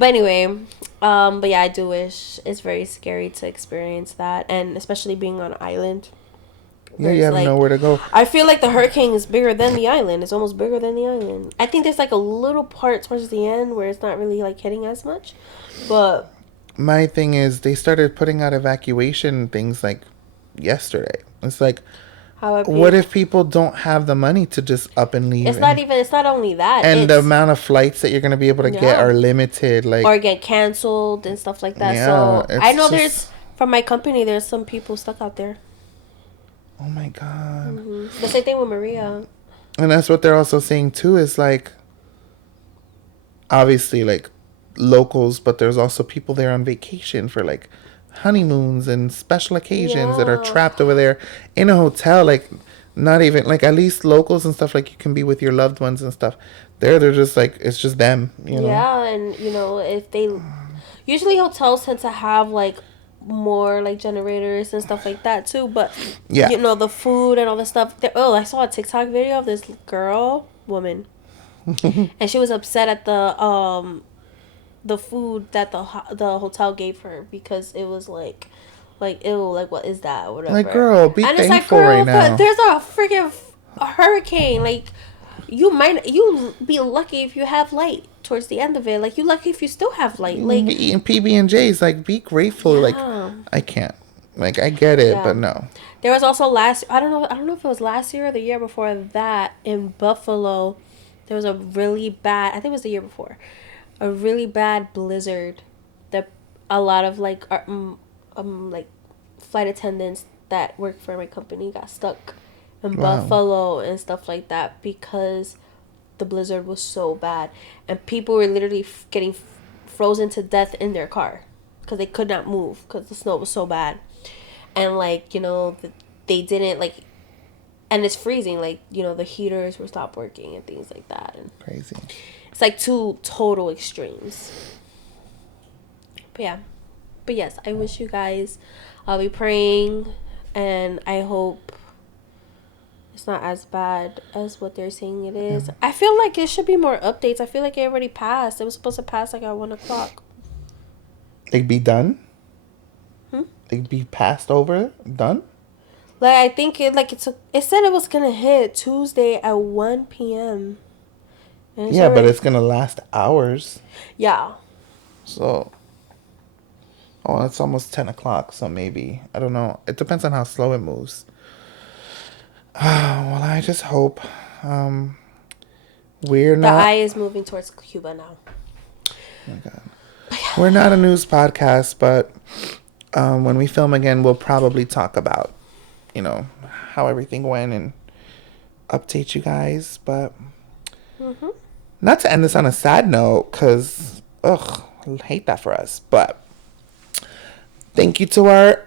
anyway, but yeah, I do wish it's very scary to experience that, and especially being on an island. Yeah, you have nowhere to go. I feel like the hurricane is bigger than the island. It's almost bigger than the island. I think there's like a little part towards the end where it's not really like hitting as much. But my thing is, they started putting out evacuation things like yesterday. It's like, how it What pays. if people don't have the money to just up and leave? It's not even. It's not only that. And the It's amount of flights that you're gonna be able to get yeah. are limited. Like, Or get canceled and stuff like that. yeah, So I it's know just, there's from my company. There's some people stuck out there. oh my god. The same thing with Maria. And that's what they're also saying too. Is like, obviously, like locals, but there's also people there on vacation for like honeymoons and special occasions that are Yeah. trapped over there in a hotel. Like, not even like, at least locals and stuff, like you can be with your loved ones and stuff. They're just like, it's just them, you know. Yeah, and if they usually hotels tend to have like more like generators and stuff like that too, but Yeah. the food and all the stuff. Oh, I saw a TikTok video of this woman, and she was upset at the food that the hotel gave her because it was like ew, like what is that or whatever. Like, girl, be and it's like, thankful girl, right now. but there's a freaking hurricane. Like you be lucky if you have light towards the end of it. Like you lucky if you still have light. Like Be eating PB&Js. Like, be grateful. Like, yeah. I can't. Like, I get it, Yeah. but no. There was also I don't know if it was last year or the year before that in Buffalo. There was a really bad, I think it was the year before, a really bad blizzard that a lot of like flight attendants that work for my company got stuck in Wow. Buffalo and stuff like that because the blizzard was so bad and people were literally getting frozen to death in their car because they could not move because the snow was so bad. And like they didn't like, and it's freezing. Like the heaters were stopped working and things like that. And Crazy. it's like two total extremes. But yeah, but yes, I wish you guys. I'll be praying, and I hope it's not as bad as what they're saying it is. Yeah. I feel like it should be more updates. I feel like it already passed. It was supposed to pass like at 1:00. They'd be done? Hmm? They'd be passed over? Done? Like I think it said it was gonna hit Tuesday at 1 p.m. And Yeah, but already, it's going to last hours. yeah. So, oh, it's almost 10 o'clock, so maybe. I don't know. It depends on how slow it moves. Well, I just hope we're The not... eye is moving towards Cuba now. Oh my God. We're not a news podcast, but when we film again, we'll probably talk about, how everything went and update you guys. But not to end this on a sad note, because, I hate that for us. But thank you to our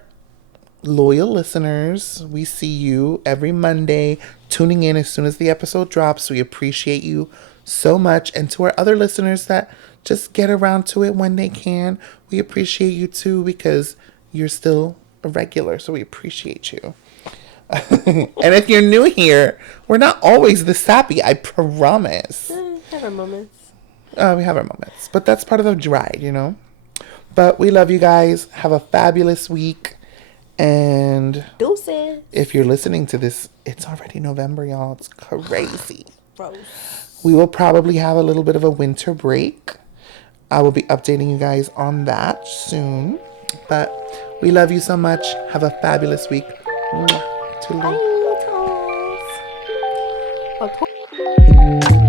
loyal listeners. We see you every Monday tuning in as soon as the episode drops. We appreciate you so much. And to our other listeners that just get around to it when they can, we appreciate you too, because you're still a regular, so we appreciate you. And if you're new here, we're not always this sappy, I promise. Have our moments. We have our moments, but that's part of the ride, But we love you guys. Have a fabulous week. And Deuces. if you're listening to this, it's already November, y'all. It's crazy. Gross. We will probably have a little bit of a winter break. I will be updating you guys on that soon. But we love you so much. Have a fabulous week. Mwah. Toodaloo. Bye, toes.